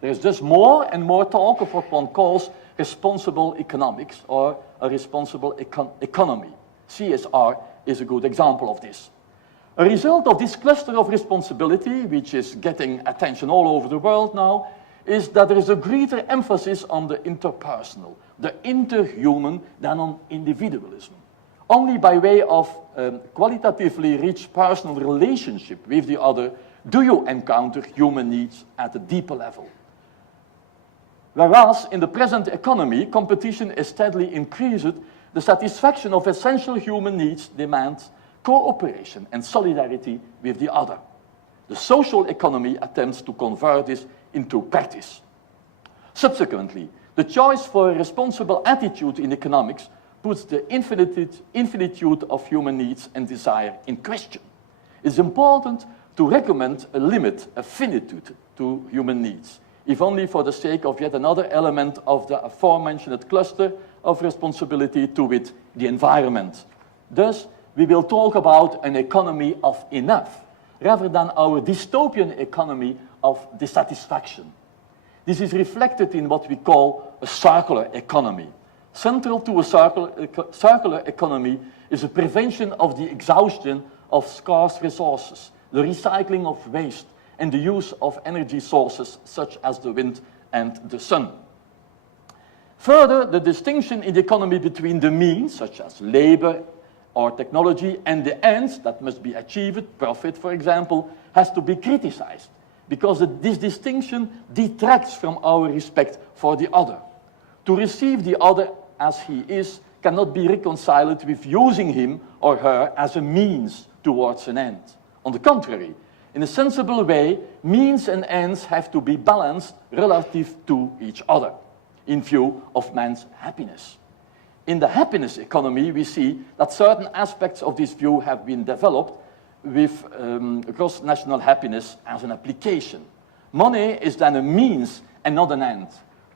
There is thus more and more talk of what one calls responsible economics or a responsible economy. CSR is a good example of this. A result of this cluster of responsibility, which is getting attention all over the world now, is that there is a greater emphasis on the interpersonal, the interhuman, than on individualism. Only by way of qualitatively rich personal relationship with the other do you encounter human needs at a deeper level. Whereas in the present economy, competition is steadily increased, the satisfaction of essential human needs demands cooperation and solidarity with the other. The social economy attempts to convert this into practice. Subsequently, the choice for a responsible attitude in economics puts the infinitude of human needs and desire in question. It's important to recommend a limit, a finitude to human needs, if only for the sake of yet another element of the aforementioned cluster of responsibility, to wit, the environment. Thus, we will talk about an economy of enough, rather than our dystopian economy of dissatisfaction. This is reflected in what we call a circular economy. Central to a circular economy is the prevention of the exhaustion of scarce resources, the recycling of waste, and the use of energy sources such as the wind and the sun. Further, the distinction in the economy between the means, such as labor or technology, and the ends that must be achieved, profit, for example, has to be criticized, because this distinction detracts from our respect for the other. To receive the other as he is cannot be reconciled with using him or her as a means towards an end. On the contrary, in a sensible way, means and ends have to be balanced relative to each other, in view of man's happiness. In the happiness economy, we see that certain aspects of this view have been developed with gross national happiness as an application. Money is then a means and not an end.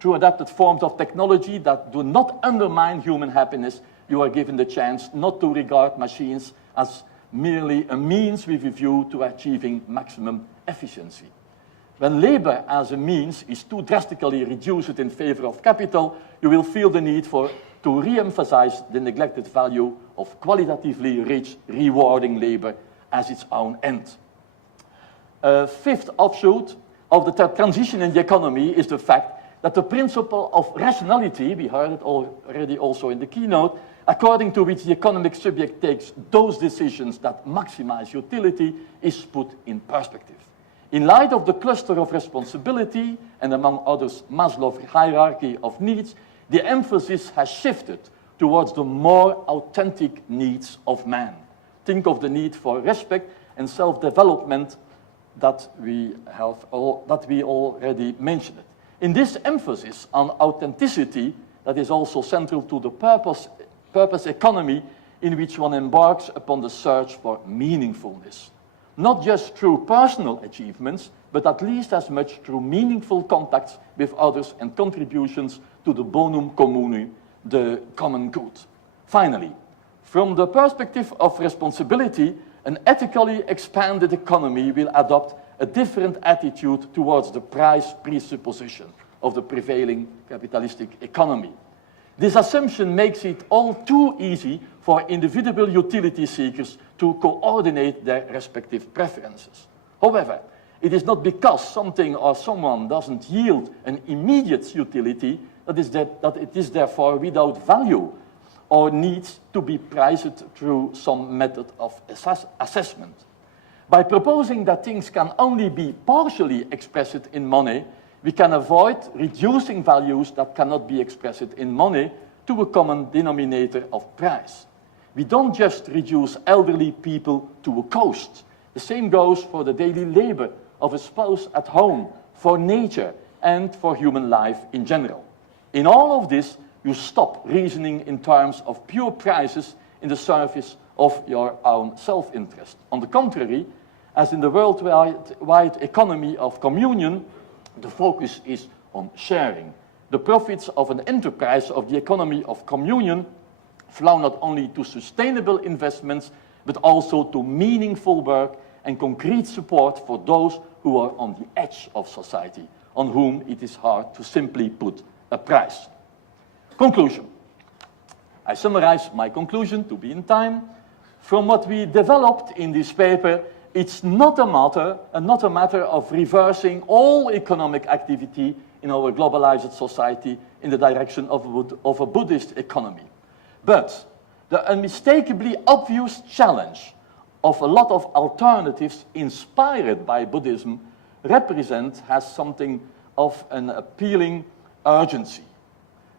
Through adapted forms of technology that do not undermine human happiness, you are given the chance not to regard machines as merely a means with a view to achieving maximum efficiency. When labor as a means is too drastically reduced in favor of capital, you will feel the need to re-emphasize the neglected value of qualitatively rich, rewarding labor as its own end. A fifth offshoot of the transition in the economy is the fact that the principle of rationality, we heard it already also in the keynote, according to which the economic subject takes those decisions that maximize utility, is put in perspective. In light of the cluster of responsibility, and among others Maslow's hierarchy of needs, the emphasis has shifted towards the more authentic needs of man. Think of the need for respect and self-development that we already mentioned. In this emphasis on authenticity, that is also central to the purpose economy in which one embarks upon the search for meaningfulness. Not just through personal achievements, but at least as much through meaningful contacts with others and contributions to the bonum commune, the common good. Finally, from the perspective of responsibility, an ethically expanded economy will adopt a different attitude towards the price presupposition of the prevailing capitalistic economy. This assumption makes it all too easy for individual utility seekers to coordinate their respective preferences. However, it is not because something or someone doesn't yield an immediate utility that it is therefore without value or needs to be priced through some method of assessment. By proposing that things can only be partially expressed in money, we can avoid reducing values that cannot be expressed in money to a common denominator of price. We don't just reduce elderly people to a cost. The same goes for the daily labor of a spouse at home, for nature, and for human life in general. In all of this, you stop reasoning in terms of pure prices in the service of your own self-interest. On the contrary, as in the worldwide economy of communion, the focus is on sharing. The profits of an enterprise of the economy of communion flow not only to sustainable investments, but also to meaningful work and concrete support for those who are on the edge of society, on whom it is hard to simply put a price. Conclusion. I summarize my conclusion to be in time. From what we developed in this paper, it's not a matter of reversing all economic activity in our globalized society in the direction of a Buddhist economy. But the unmistakably obvious challenge of a lot of alternatives inspired by Buddhism has something of an appealing urgency.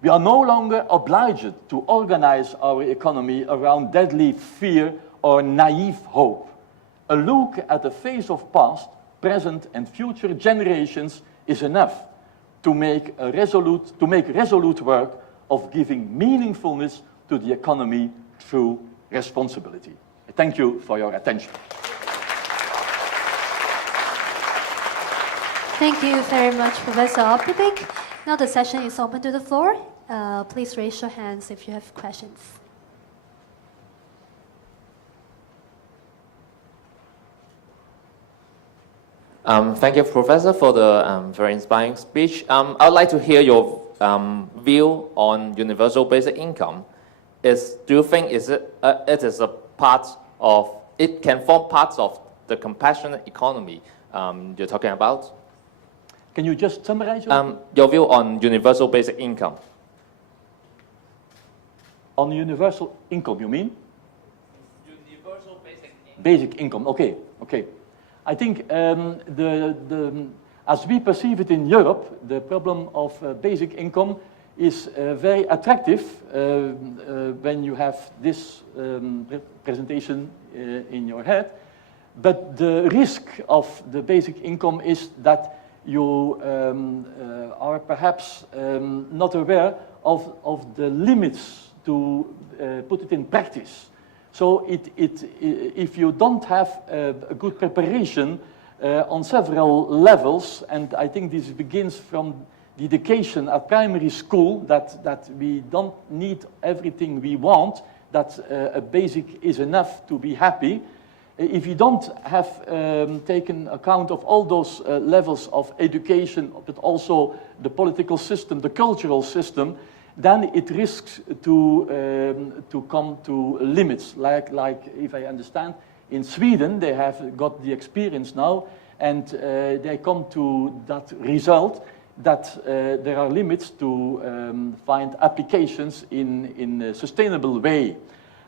We are no longer obliged to organize our economy around deadly fear or naive hope. A look at the face of past, present, and future generations is enough to make resolute work of giving meaningfulness to the economy through responsibility. Thank you for your attention. Thank you very much, Professor Opdebeeck. Now the session is open to the floor. Please raise your hands if you have questions. Thank you, Professor, for the very inspiring speech. I would like to hear your view on universal basic income. Do you think it can form parts of the compassionate economy you're talking about? Can you just summarize your view on universal basic income? On universal income, you mean? Universal basic income. Basic income, okay, okay. I think as we perceive it in Europe, the problem of basic income is very attractive when you have this presentation in your head. But the risk of the basic income is that you are perhaps not aware of the limits to put it in practice. So if you don't have a good preparation on several levels, and I think this begins from the education at primary school, that we don't need everything we want, that a basic is enough to be happy. If you don't have taken account of all those levels of education, but also the political system, the cultural system, then it risks to come to limits. Like if I understand, in Sweden they have got the experience now, and they come to that result that there are limits to find applications in a sustainable way.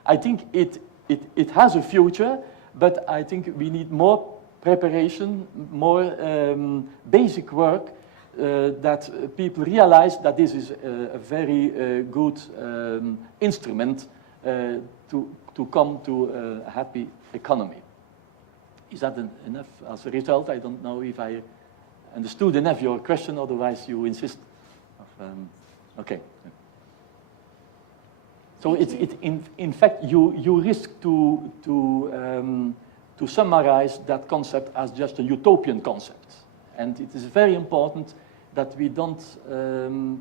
I think it has a future, but I think we need more preparation, more basic work, that people realize that this is a very good instrument to come to a happy economy. Is that enough as a result? I don't know if I understood enough your question, otherwise you insist. Okay. So in fact, you risk to summarize that concept as just a utopian concept. And it is very important that we don't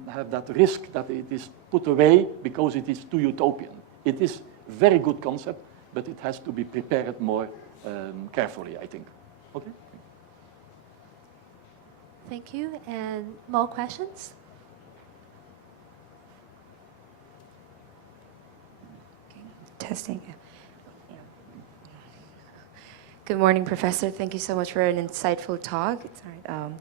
have that risk that it is put away because it is too utopian. It is a very good concept, but it has to be prepared more carefully, I think. Okay? Thank you. And more questions? Testing. Good morning, Professor. Thank you so much for an insightful talk. It's all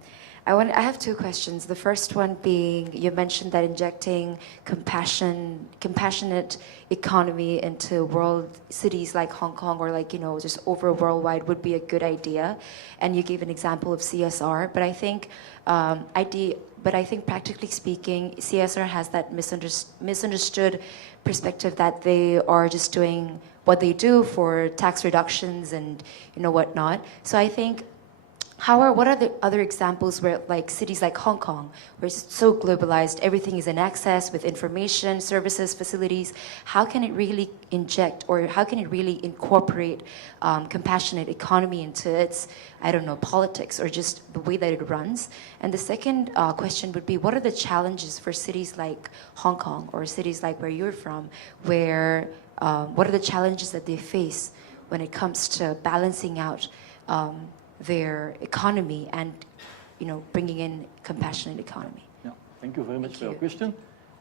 right. I have two questions. The first one being, you mentioned that injecting compassionate economy into world cities like Hong Kong, or like, just over worldwide, would be a good idea. And you gave an example of CSR. But I think practically speaking, CSR has that misunderstood perspective that they are just doing what they do for tax reductions and whatnot. So I think, what are the other examples where, like cities like Hong Kong, where it's so globalized, everything is in access with information, services, facilities, how can it really inject, or how can it really incorporate compassionate economy into its, politics, or just the way that it runs? And the second question would be, what are the challenges for cities like Hong Kong, or cities like where you're from, where, what are the challenges that they face when it comes to balancing out their economy and bringing in compassionate economy? Yeah, thank you very much for your question.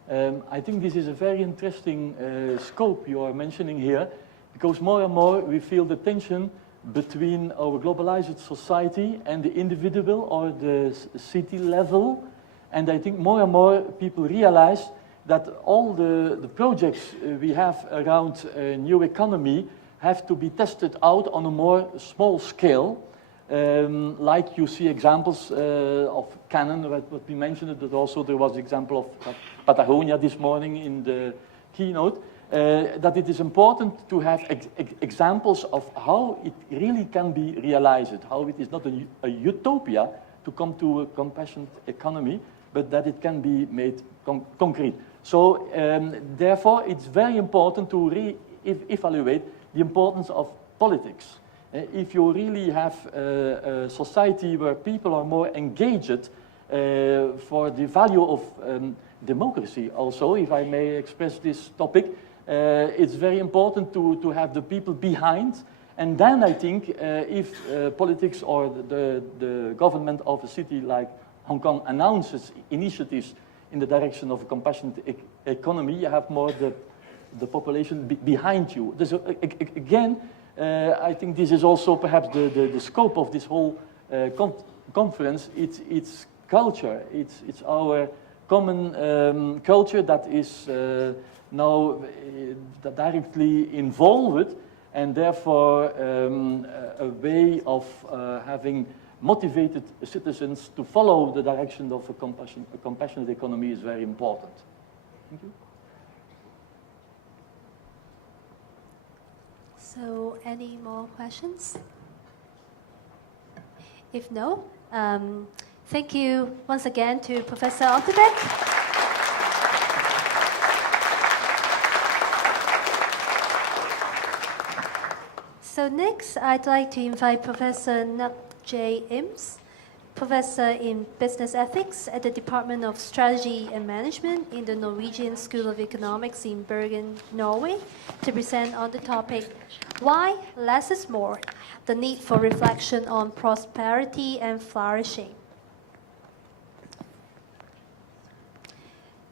I think this is a very interesting scope you are mentioning here, because more and more we feel the tension between our globalized society and the individual or the city level. And I think more and more people realize that all the projects we have around a new economy have to be tested out on a more small scale. Like you see examples of Canon, what we mentioned, but also there was the example of Patagonia this morning in the keynote, that it is important to have examples of how it really can be realized, how it is not a utopia to come to a compassionate economy, but that it can be made concrete. So therefore, it's very important to evaluate the importance of politics. If you really have a society where people are more engaged for the value of democracy also, if I may express this topic, it's very important to have the people behind. And then I think if politics or the government of a city like Hong Kong announces initiatives in the direction of a compassionate economy, you have more the population behind you. Again, I think this is also perhaps the scope of this whole conference. It's culture. It's our common culture that is now directly involved, and therefore a way of having motivated citizens to follow the direction of a compassionate economy is very important. Thank you. So, any more questions? If no, thank you once again to Professor Opdebeeck. So next, I'd like to invite Professor Knut J. Professor in Business Ethics at the Department of Strategy and Management in the Norwegian School of Economics in Bergen, Norway, to present on the topic, Why Less is More? The Need for Reflection on Prosperity and Flourishing.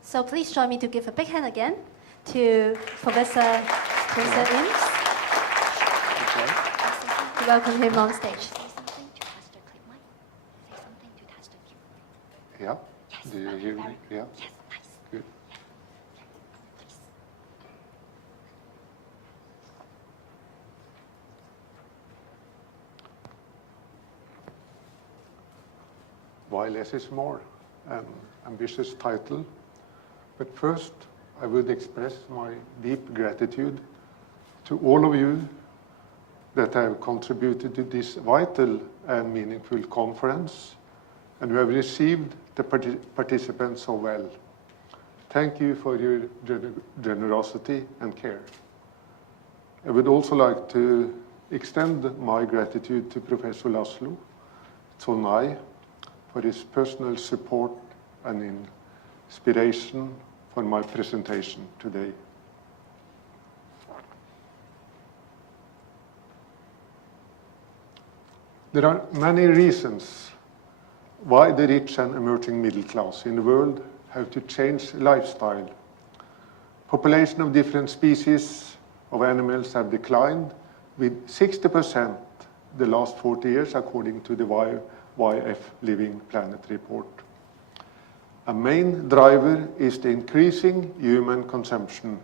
So please join me to give a big hand again to Professor Ims. To welcome him on stage. Yeah? Do you hear me? Yeah? Good. Why less is more? An ambitious title. But first, I would express my deep gratitude to all of you that have contributed to this vital and meaningful conference, and who have received the participants so well. Thank you for your generosity and care. I would also like to extend my gratitude to Professor Laszlo Tonai for his personal support and inspiration for my presentation today. There are many reasons why the rich and emerging middle class in the world have to change lifestyle. Population of different species of animals have declined with 60% the last 40 years, according to the WWF Living Planet report. A main driver is the increasing human consumption.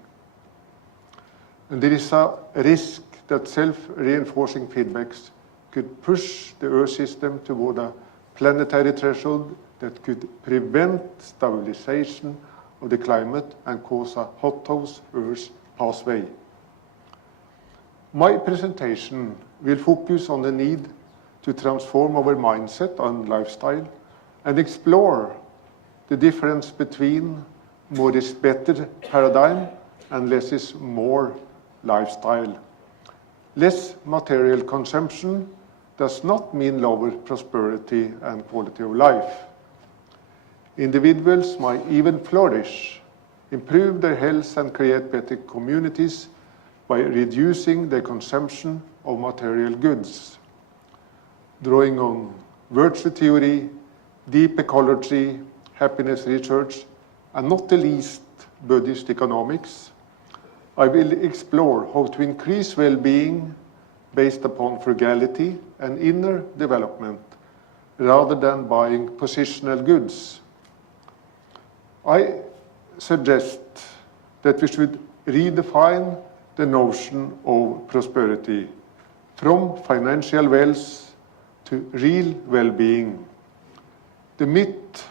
And there is a risk that self-reinforcing feedbacks could push the Earth system toward a planetary threshold that could prevent stabilization of the climate and cause a hothouse Earth pathway. My presentation will focus on the need to transform our mindset and lifestyle and explore the difference between more is better paradigm and less is more lifestyle. Less material consumption does not mean lower prosperity and quality of life. Individuals might even flourish, improve their health and create better communities by reducing their consumption of material goods. Drawing on virtue theory, deep ecology, happiness research, and not the least Buddhist economics, I will explore how to increase well-being based upon frugality and inner development, rather than buying positional goods. I suggest that we should redefine the notion of prosperity from financial wealth to real well-being. The myth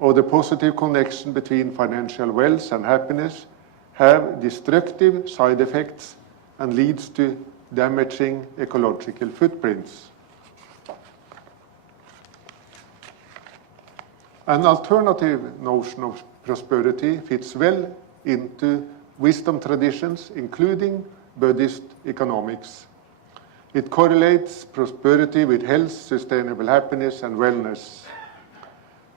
of the positive connection between financial wealth and happiness have destructive side effects and leads to damaging ecological footprints. An alternative notion of prosperity fits well into wisdom traditions, including Buddhist economics. It correlates prosperity with health, sustainable happiness, and wellness.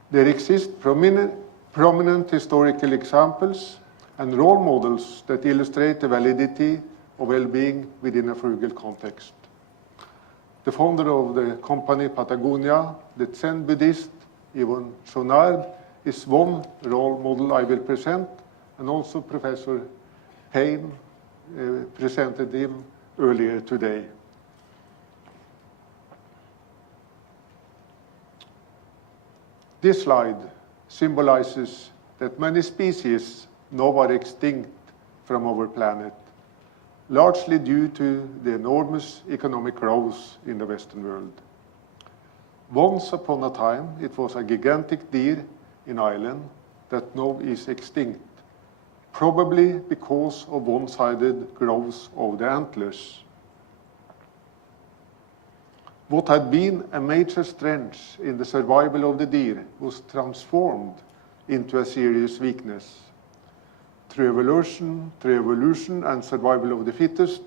There exist prominent historical examples and role models that illustrate the validity of well-being within a frugal context. The founder of the company Patagonia, the Zen Buddhist Yvon Chouinard, is one role model I will present, and also Professor Payne presented him earlier today. This slide symbolizes that many species now are extinct from our planet, largely due to the enormous economic growth in the Western world. Once upon a time, it was a gigantic deer in Ireland that now is extinct, probably because of one-sided growth of the antlers. What had been a major strength in the survival of the deer was transformed into a serious weakness. Through evolution and survival of the fittest,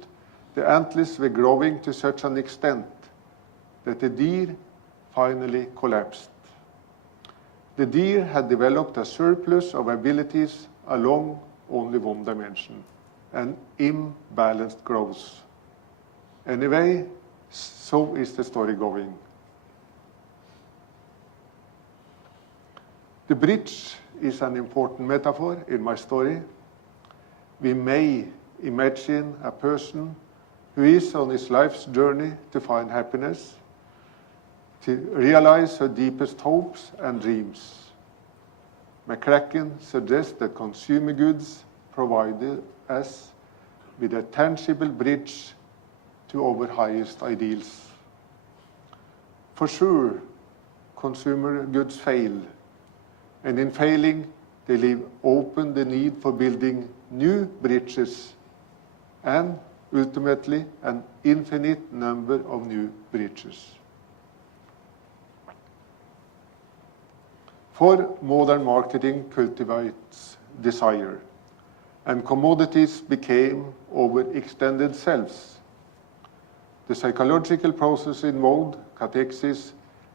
the antlers were growing to such an extent that the deer finally collapsed. The deer had developed a surplus of abilities along only one dimension, an imbalanced growth. Anyway, so is the story going. The bridge is an important metaphor in my story. We may imagine a person who is on his life's journey to find happiness, to realize her deepest hopes and dreams. McCracken suggests that consumer goods provide us with a tangible bridge to our highest ideals. For sure, consumer goods fail, and in failing, they leave open the need for building new bridges and ultimately an infinite number of new bridges. For modern marketing cultivates desire, and commodities became overextended selves. The psychological process involved, catexis,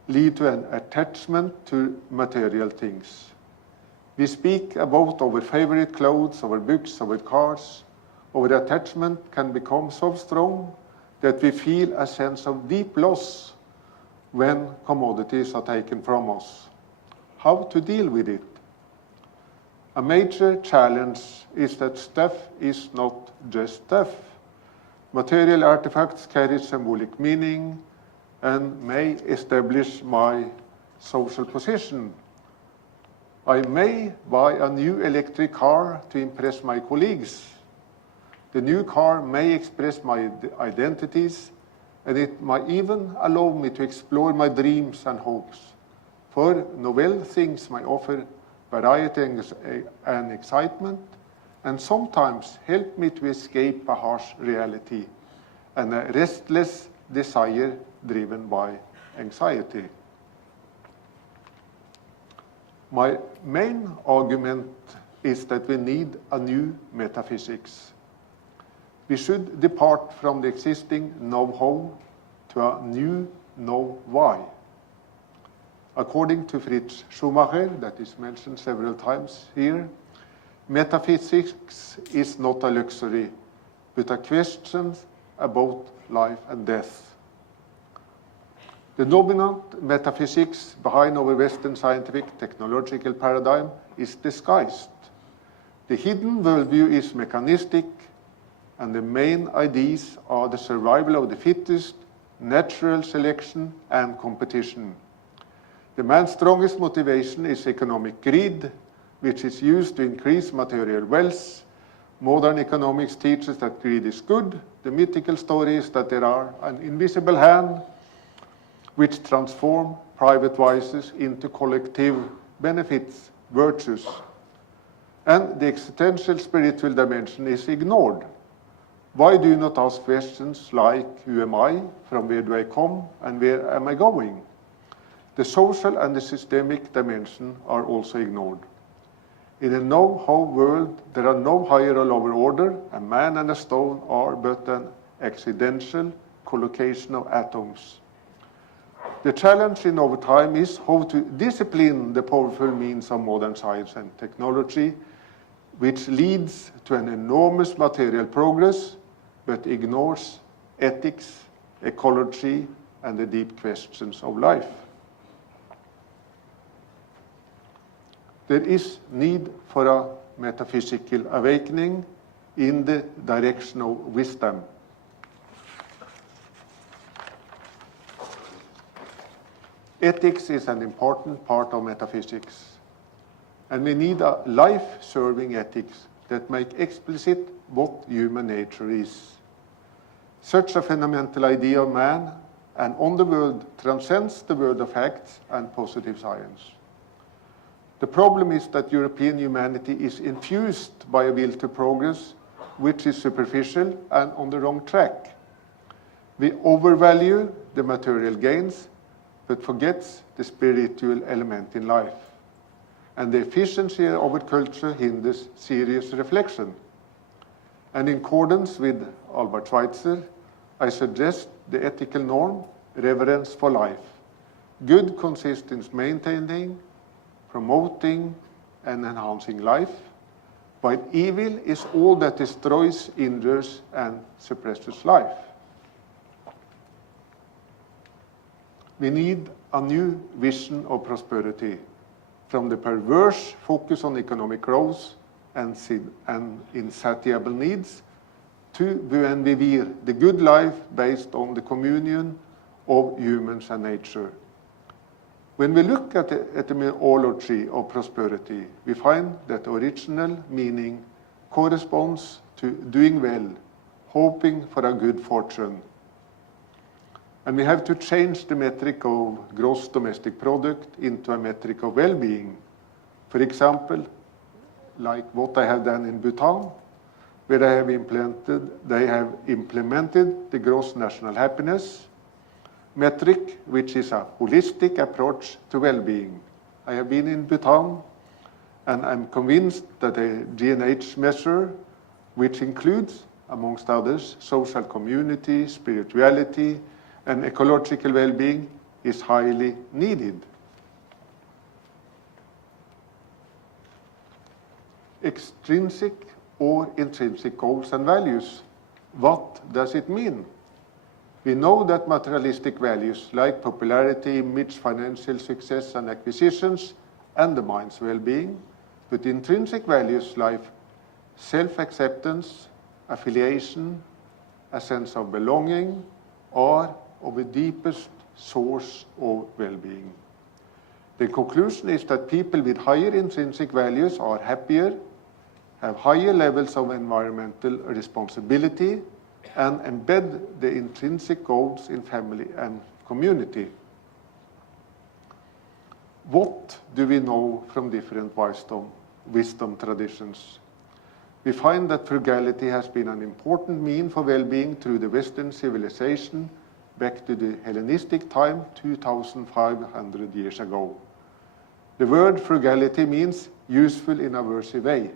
lead to an attachment to material things. We speak about our favorite clothes, our books, our cars. Our attachment can become so strong that we feel a sense of deep loss when commodities are taken from us. How to deal with it? A major challenge is that stuff is not just stuff. Material artifacts carry symbolic meaning and may establish my social position. I may buy a new electric car to impress my colleagues. The new car may express my identities, and it might even allow me to explore my dreams and hopes. For novel things may offer variety and excitement, and sometimes help me to escape a harsh reality and a restless desire driven by anxiety. My main argument is that we need a new metaphysics. We should depart from the existing know-how to a new know-why. According to Fritz Schumacher, that is mentioned several times here, metaphysics is not a luxury, but a question about life and death. The dominant metaphysics behind our Western scientific technological paradigm is disguised. The hidden worldview is mechanistic, and the main ideas are the survival of the fittest, natural selection, and competition. The man's strongest motivation is economic greed, which is used to increase material wealth. Modern economics teaches that greed is good. The mythical story is that there are an invisible hand which transforms private vices into collective benefits, virtues. And the existential spiritual dimension is ignored. Why do you not ask questions like, who am I, from where do I come, and where am I going? The social and the systemic dimension are also ignored. In a know-how world, there are no higher or lower order. A man and a stone are but an accidental collocation of atoms. The challenge in our time is how to discipline the powerful means of modern science and technology, which leads to an enormous material progress, but ignores ethics, ecology, and the deep questions of life. There is need for a metaphysical awakening in the direction of wisdom. Ethics is an important part of metaphysics, and we need a life-serving ethics that make explicit what human nature is. Such a fundamental idea of man and on the world transcends the world of facts and positive science. The problem is that European humanity is infused by a will to progress, which is superficial and on the wrong track. We overvalue the material gains, but forgets the spiritual element in life. And the efficiency of our culture hinders serious reflection. And in accordance with Albert Schweitzer, I suggest the ethical norm, reverence for life. Good consists in maintaining, promoting, and enhancing life, while evil is all that destroys, injures, and suppresses life. We need a new vision of prosperity, from the perverse focus on economic growth and insatiable needs, to buen vivir, the good life based on the communion of humans and nature. When we look at the etymology of prosperity, we find that the original meaning corresponds to doing well, hoping for a good fortune. And we have to change the metric of gross domestic product into a metric of well-being. For example, like what I have done in Bhutan, where they have implemented the gross national happiness metric, which is a holistic approach to well-being. I have been in Bhutan, and I'm convinced that a GNH measure, which includes, amongst others, social community, spirituality, and ecological well-being, is highly needed. Extrinsic or intrinsic goals and values. What does it mean? We know that materialistic values like popularity, image, financial success, and acquisitions undermines well-being, but intrinsic values like self-acceptance, affiliation, a sense of belonging, are of the deepest source of well-being. The conclusion is that people with higher intrinsic values are happier, have higher levels of environmental responsibility, and embed the intrinsic goals in family and community. What do we know from different wisdom traditions? We find that frugality has been an important mean for well-being through the Western civilization back to the Hellenistic time 2,500 years ago. The word frugality means useful in a worthy way.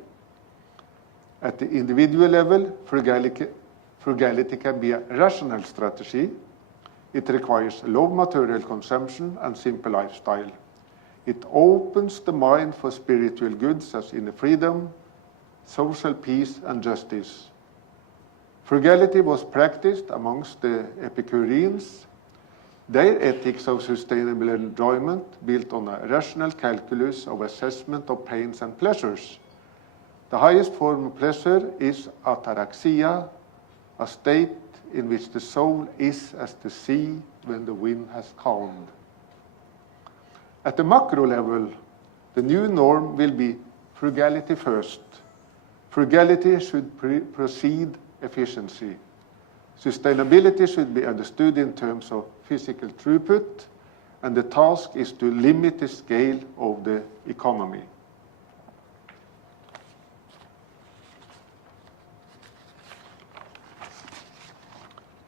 At the individual level, frugality can be a rational strategy. It requires low material consumption and simple lifestyle. It opens the mind for spiritual goods as inner freedom, social peace, and justice. Frugality was practiced amongst the Epicureans. Their ethics of sustainable enjoyment built on a rational calculus of assessment of pains and pleasures. The highest form of pleasure is ataraxia, a state in which the soul is as the sea when the wind has calmed. At the macro level, the new norm will be frugality first. Frugality should precede efficiency. Sustainability should be understood in terms of physical throughput, and the task is to limit the scale of the economy.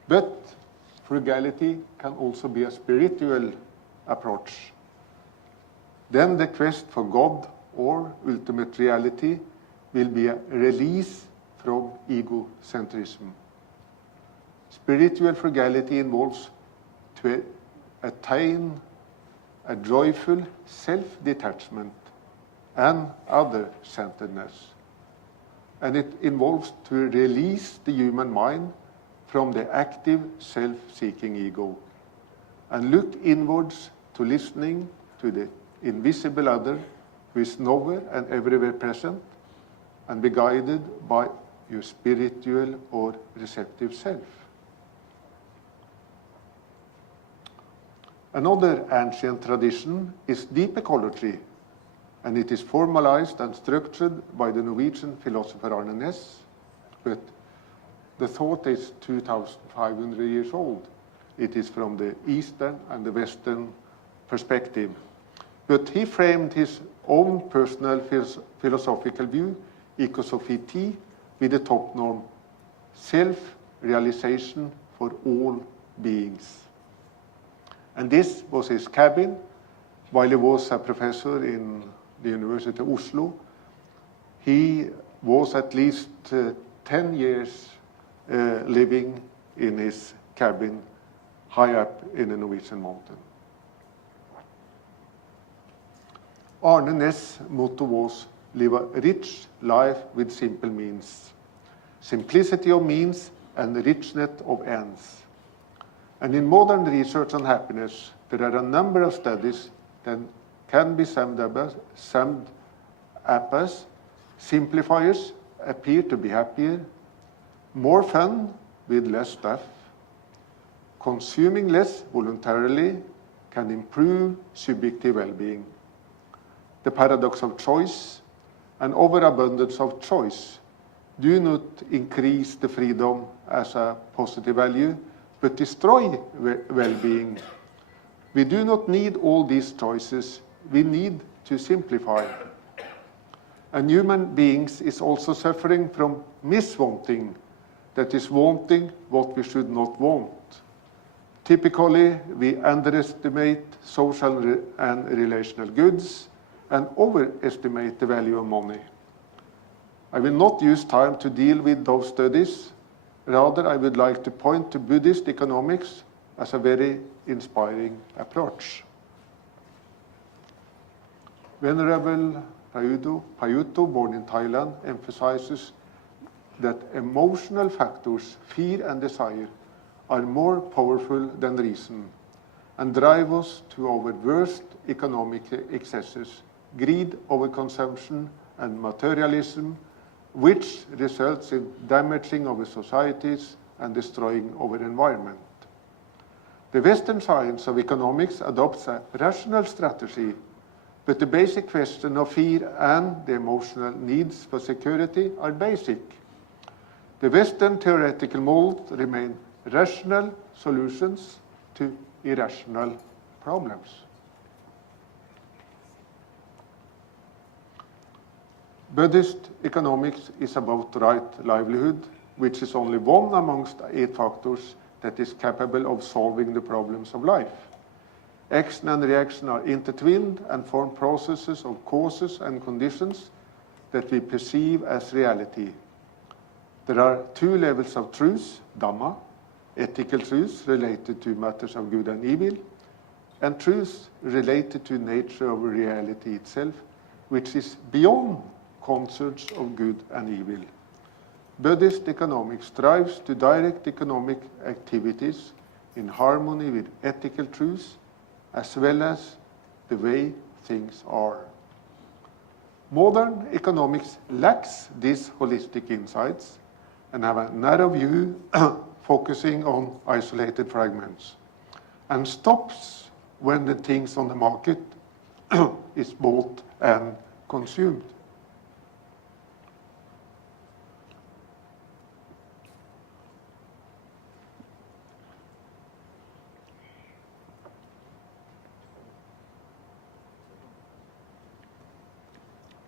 But frugality can also be a spiritual approach. Then the quest for God or ultimate reality will be a release from egocentrism. Spiritual frugality involves to attain a joyful self-detachment and other-centeredness. And it involves to release the human mind from the active self-seeking ego and look inwards to listening to the invisible other who is nowhere and everywhere present, and be guided by your spiritual or receptive self. Another ancient tradition is deep ecology. and it is formalized and structured by the Norwegian philosopher Arne Næss, but the thought is 2,500 years old. It is from the Eastern and the Western perspective. But he framed his own personal philosophical view, ecosophy, with the top norm, self-realization for all beings. And this was his cabin while he was a professor in the University of Oslo. He was at least 10 years living in his cabin high up in the Norwegian mountain. Arne Næss' motto was, live a rich life with simple means. Simplicity of means and richness of ends. And in modern research on happiness, there are a number of studies that can be summed up as simplifiers appear to be happier, more fun with less stuff, consuming less voluntarily can improve subjective well-being. The paradox of choice and overabundance of choice do not increase the freedom as a positive value, but destroy well-being. We do not need all these choices. We need to simplify. And human beings is also suffering from miswanting, that is wanting what we should not want. Typically, we underestimate social and relational goods and overestimate the value of money. I will not use time to deal with those studies. Rather, I would like to point to Buddhist economics as a very inspiring approach. Venerable Payutto, born in Thailand, emphasizes that emotional factors, fear and desire, are more powerful than reason and drive us to our worst economic excesses, greed, overconsumption, and materialism, which results in damaging our societies and destroying our environment. The Western science of economics adopts a rational strategy, but the basic question of fear and the emotional needs for security are basic. The Western theoretical mold remain rational solutions to irrational problems. Buddhist economics is about right livelihood, which is only one amongst 8 factors that is capable of solving the problems of life. Action and reaction are intertwined and form processes of causes and conditions that we perceive as reality. There are 2 levels of truth, Dhamma, ethical truths related to matters of good and evil, and truths related to nature of reality itself, which is beyond concepts of good and evil. Buddhist economics strives to direct economic activities in harmony with ethical truths as well as the way things are. Modern economics lacks these holistic insights and have a narrow view focusing on isolated fragments, and stops when the things on the market is bought and consumed.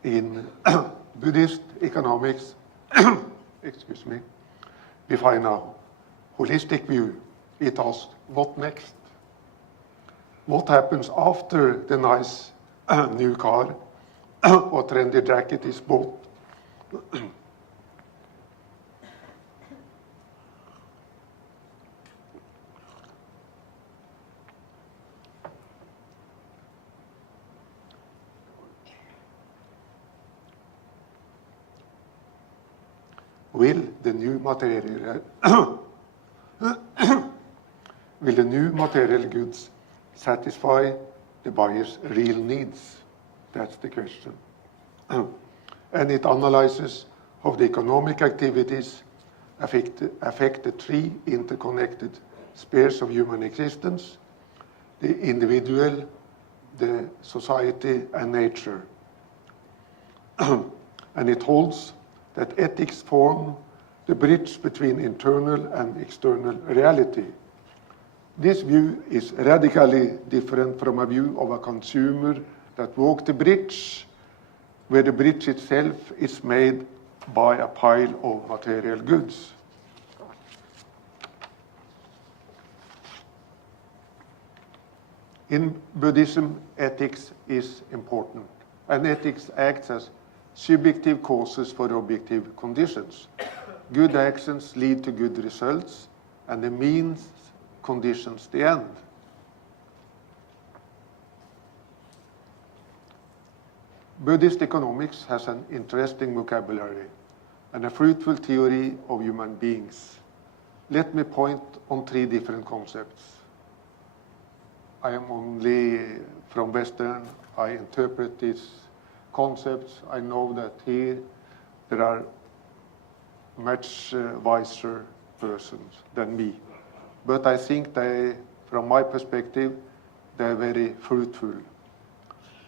In Buddhist economics, excuse me, we find a holistic view. It asks, what next? What happens after the nice new car or trendy jacket is bought? Will the new material goods satisfy the buyer's real needs? That's the question. And it analyzes how the economic activities affect the 3 interconnected spheres of human existence: the individual, the society, and nature. and it holds that ethics form the bridge between internal and external reality. This view is radically different from a view of a consumer that walks the bridge, where the bridge itself is made by a pile of material goods. In Buddhism, ethics is important, and ethics acts as subjective causes for objective conditions. Good actions lead to good results, and the means conditions the end. Buddhist economics has an interesting vocabulary and a fruitful theory of human beings. Let me point on 3 different concepts. I am only from Western. I interpret these concepts. I know that here there are much wiser persons than me. But I think they, from my perspective, they're very fruitful.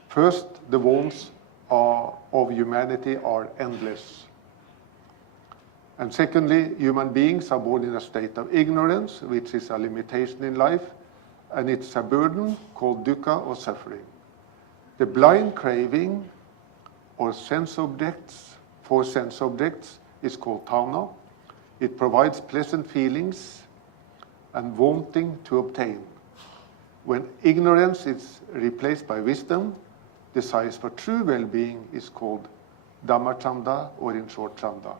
First, the wants of humanity are endless. And secondly, human beings are born in a state of ignorance, which is a limitation in life, and it's a burden called dukkha or suffering. The blind craving or sense objects, for sense objects, is called tanha. It provides pleasant feelings and wanting to obtain. When ignorance is replaced by wisdom, desire for true well-being is called dhammachanda, or in short, chanda.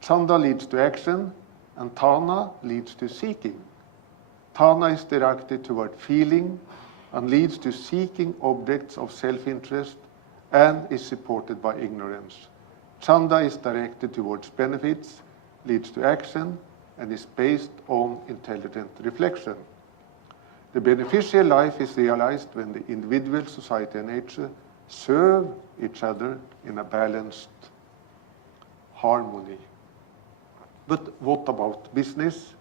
Chanda leads to action, and tanha leads to seeking. Tanha is directed toward feeling and leads to seeking objects of self-interest and is supported by ignorance. Chanda is directed towards benefits, leads to action, and is based on intelligent reflection. The beneficial life is realized when the individual, society, and nature serve each other in a balanced harmony. But what about business?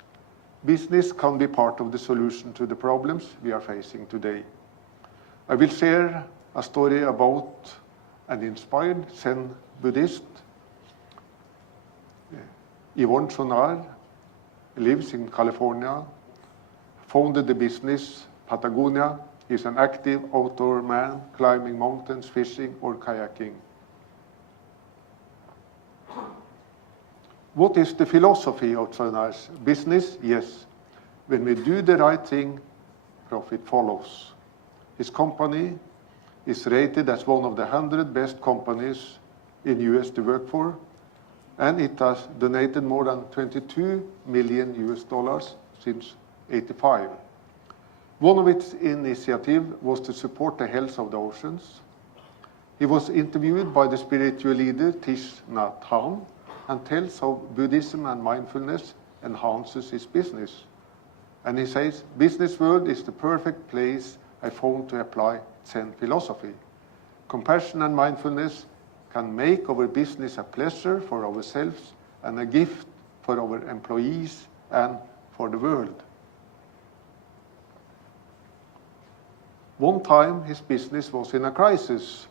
Business can be part of the solution to the problems we are facing today. I will share a story about an inspired Zen Buddhist. Yvonne Chonar lives in California, founded the business Patagonia. He's an active outdoor man, climbing mountains, fishing, or kayaking. What is the philosophy of Chonar's business? Yes, when we do the right thing, profit follows. His company is rated as one of the 100 best companies in US to work for, and it has donated more than $22 million since '85. One of its initiatives was to support the health of the oceans. He was interviewed by the spiritual leader Thich Nhat Hanh and tells how Buddhism and mindfulness enhances his business. And he says, business world is the perfect place I found to apply Zen philosophy. Compassion and mindfulness can make our business a pleasure for ourselves and a gift for our employees and for the world. One time his business was in a crisis,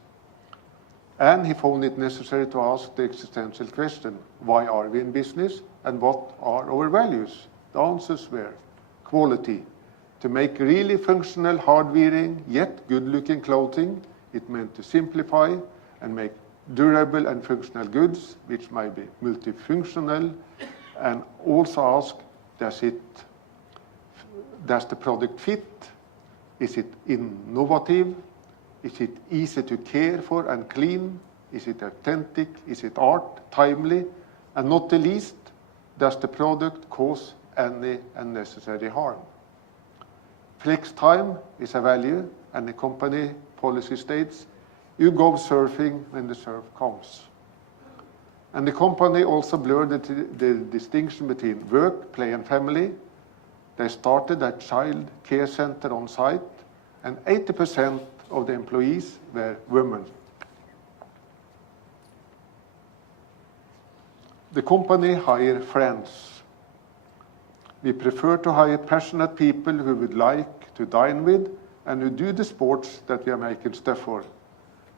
and he found it necessary to ask the existential question, why are we in business and what are our values? The answers were quality. To make really functional, hard-wearing, yet good-looking clothing, it meant to simplify and make durable and functional goods, which might be multifunctional, and also ask, does the product fit? Is it innovative? Is it easy to care for and clean? Is it authentic? Is it art, timely? And not the least, does the product cause any unnecessary harm? Flex time is a value, and the company policy states, you go surfing when the surf comes. And the company also blurred the distinction between work, play, and family. They started a child care center on site, and 80% of the employees were women. The company hired friends. We prefer to hire passionate people who would like to dine with and who do the sports that we are making stuff for.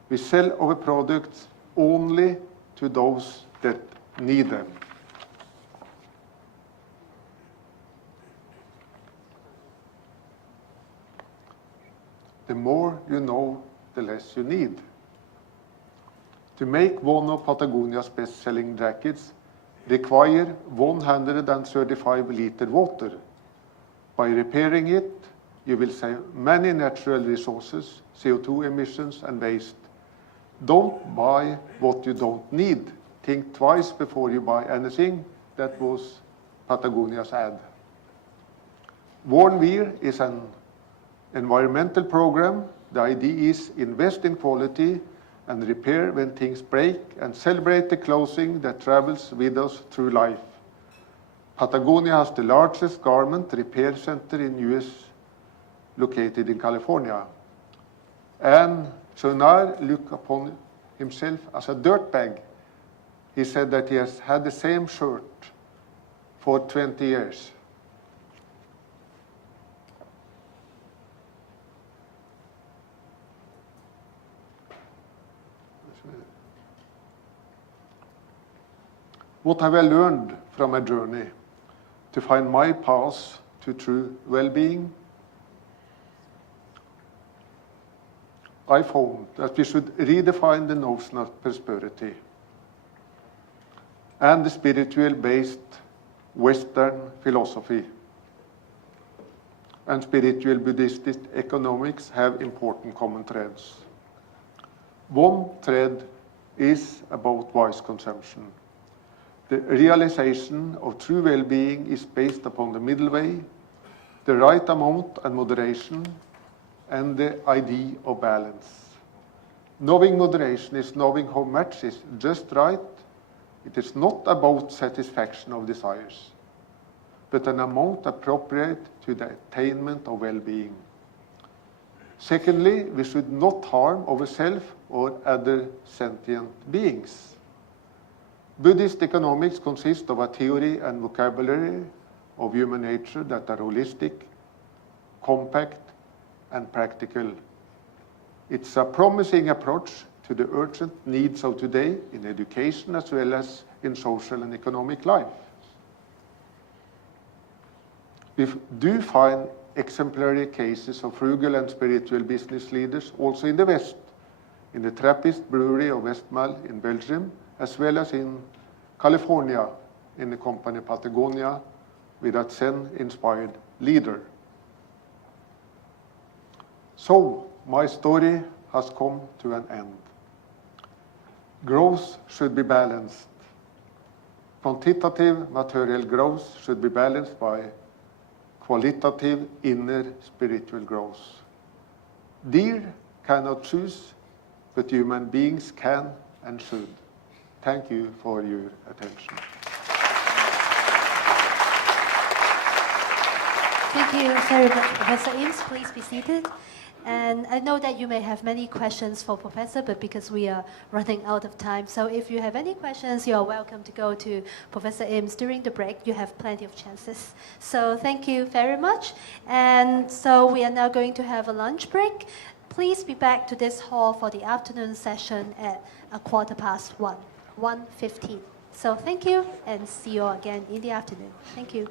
We sell our products only to those that need them. The more you know, the less you need. To make one of Patagonia's best-selling jackets require 135 liter water. By repairing it, you will save many natural resources, CO2 emissions, and waste. Don't buy what you don't need. Think twice before you buy anything. That was Patagonia's ad. Warn Wear is an environmental program. The idea is invest in quality and repair when things break and celebrate the clothing that travels with us through life. Patagonia has the largest garment repair center in US, located in California. And Jonar looked upon himself as a dirtbag. He said that he has had the same shirt for 20 years. What have I learned from my journey to find my path to true well-being? I found that we should redefine the notion of prosperity and the spiritual-based Western philosophy and spiritual Buddhist economics have important common threads. One thread is about wise consumption. The realization of true well-being is based upon the middle way, the right amount and moderation, and the idea of balance. Knowing moderation is knowing how much is just right. It is not about satisfaction of desires, but an amount appropriate to the attainment of well-being. Secondly, we should not harm ourselves or other sentient beings. Buddhist economics consists of a theory and vocabulary of human nature that are holistic, compact, and practical. It's a promising approach to the urgent needs of today in education as well as in social and economic life. We do find exemplary cases of frugal and spiritual business leaders also in the West, in the Trappist brewery of Westmalle in Belgium, as well as in California in the company Patagonia with a Zen-inspired leader. So, my story has come to an end. Growth should be balanced. Quantitative material growth should be balanced by qualitative inner spiritual growth. Deer cannot choose, but human beings can and should. Thank you for your attention. Thank you very much, Professor Eames. Please be seated. And I know that you may have many questions for Professor, but because we are running out of time, so if you have any questions, you are welcome to go to Professor Eames during the break. You have plenty of chances. So thank you very much. And so we are now going to have a lunch break. Please be back to this hall for the afternoon session at 1:15. So thank you, and see you again in the afternoon. Thank you.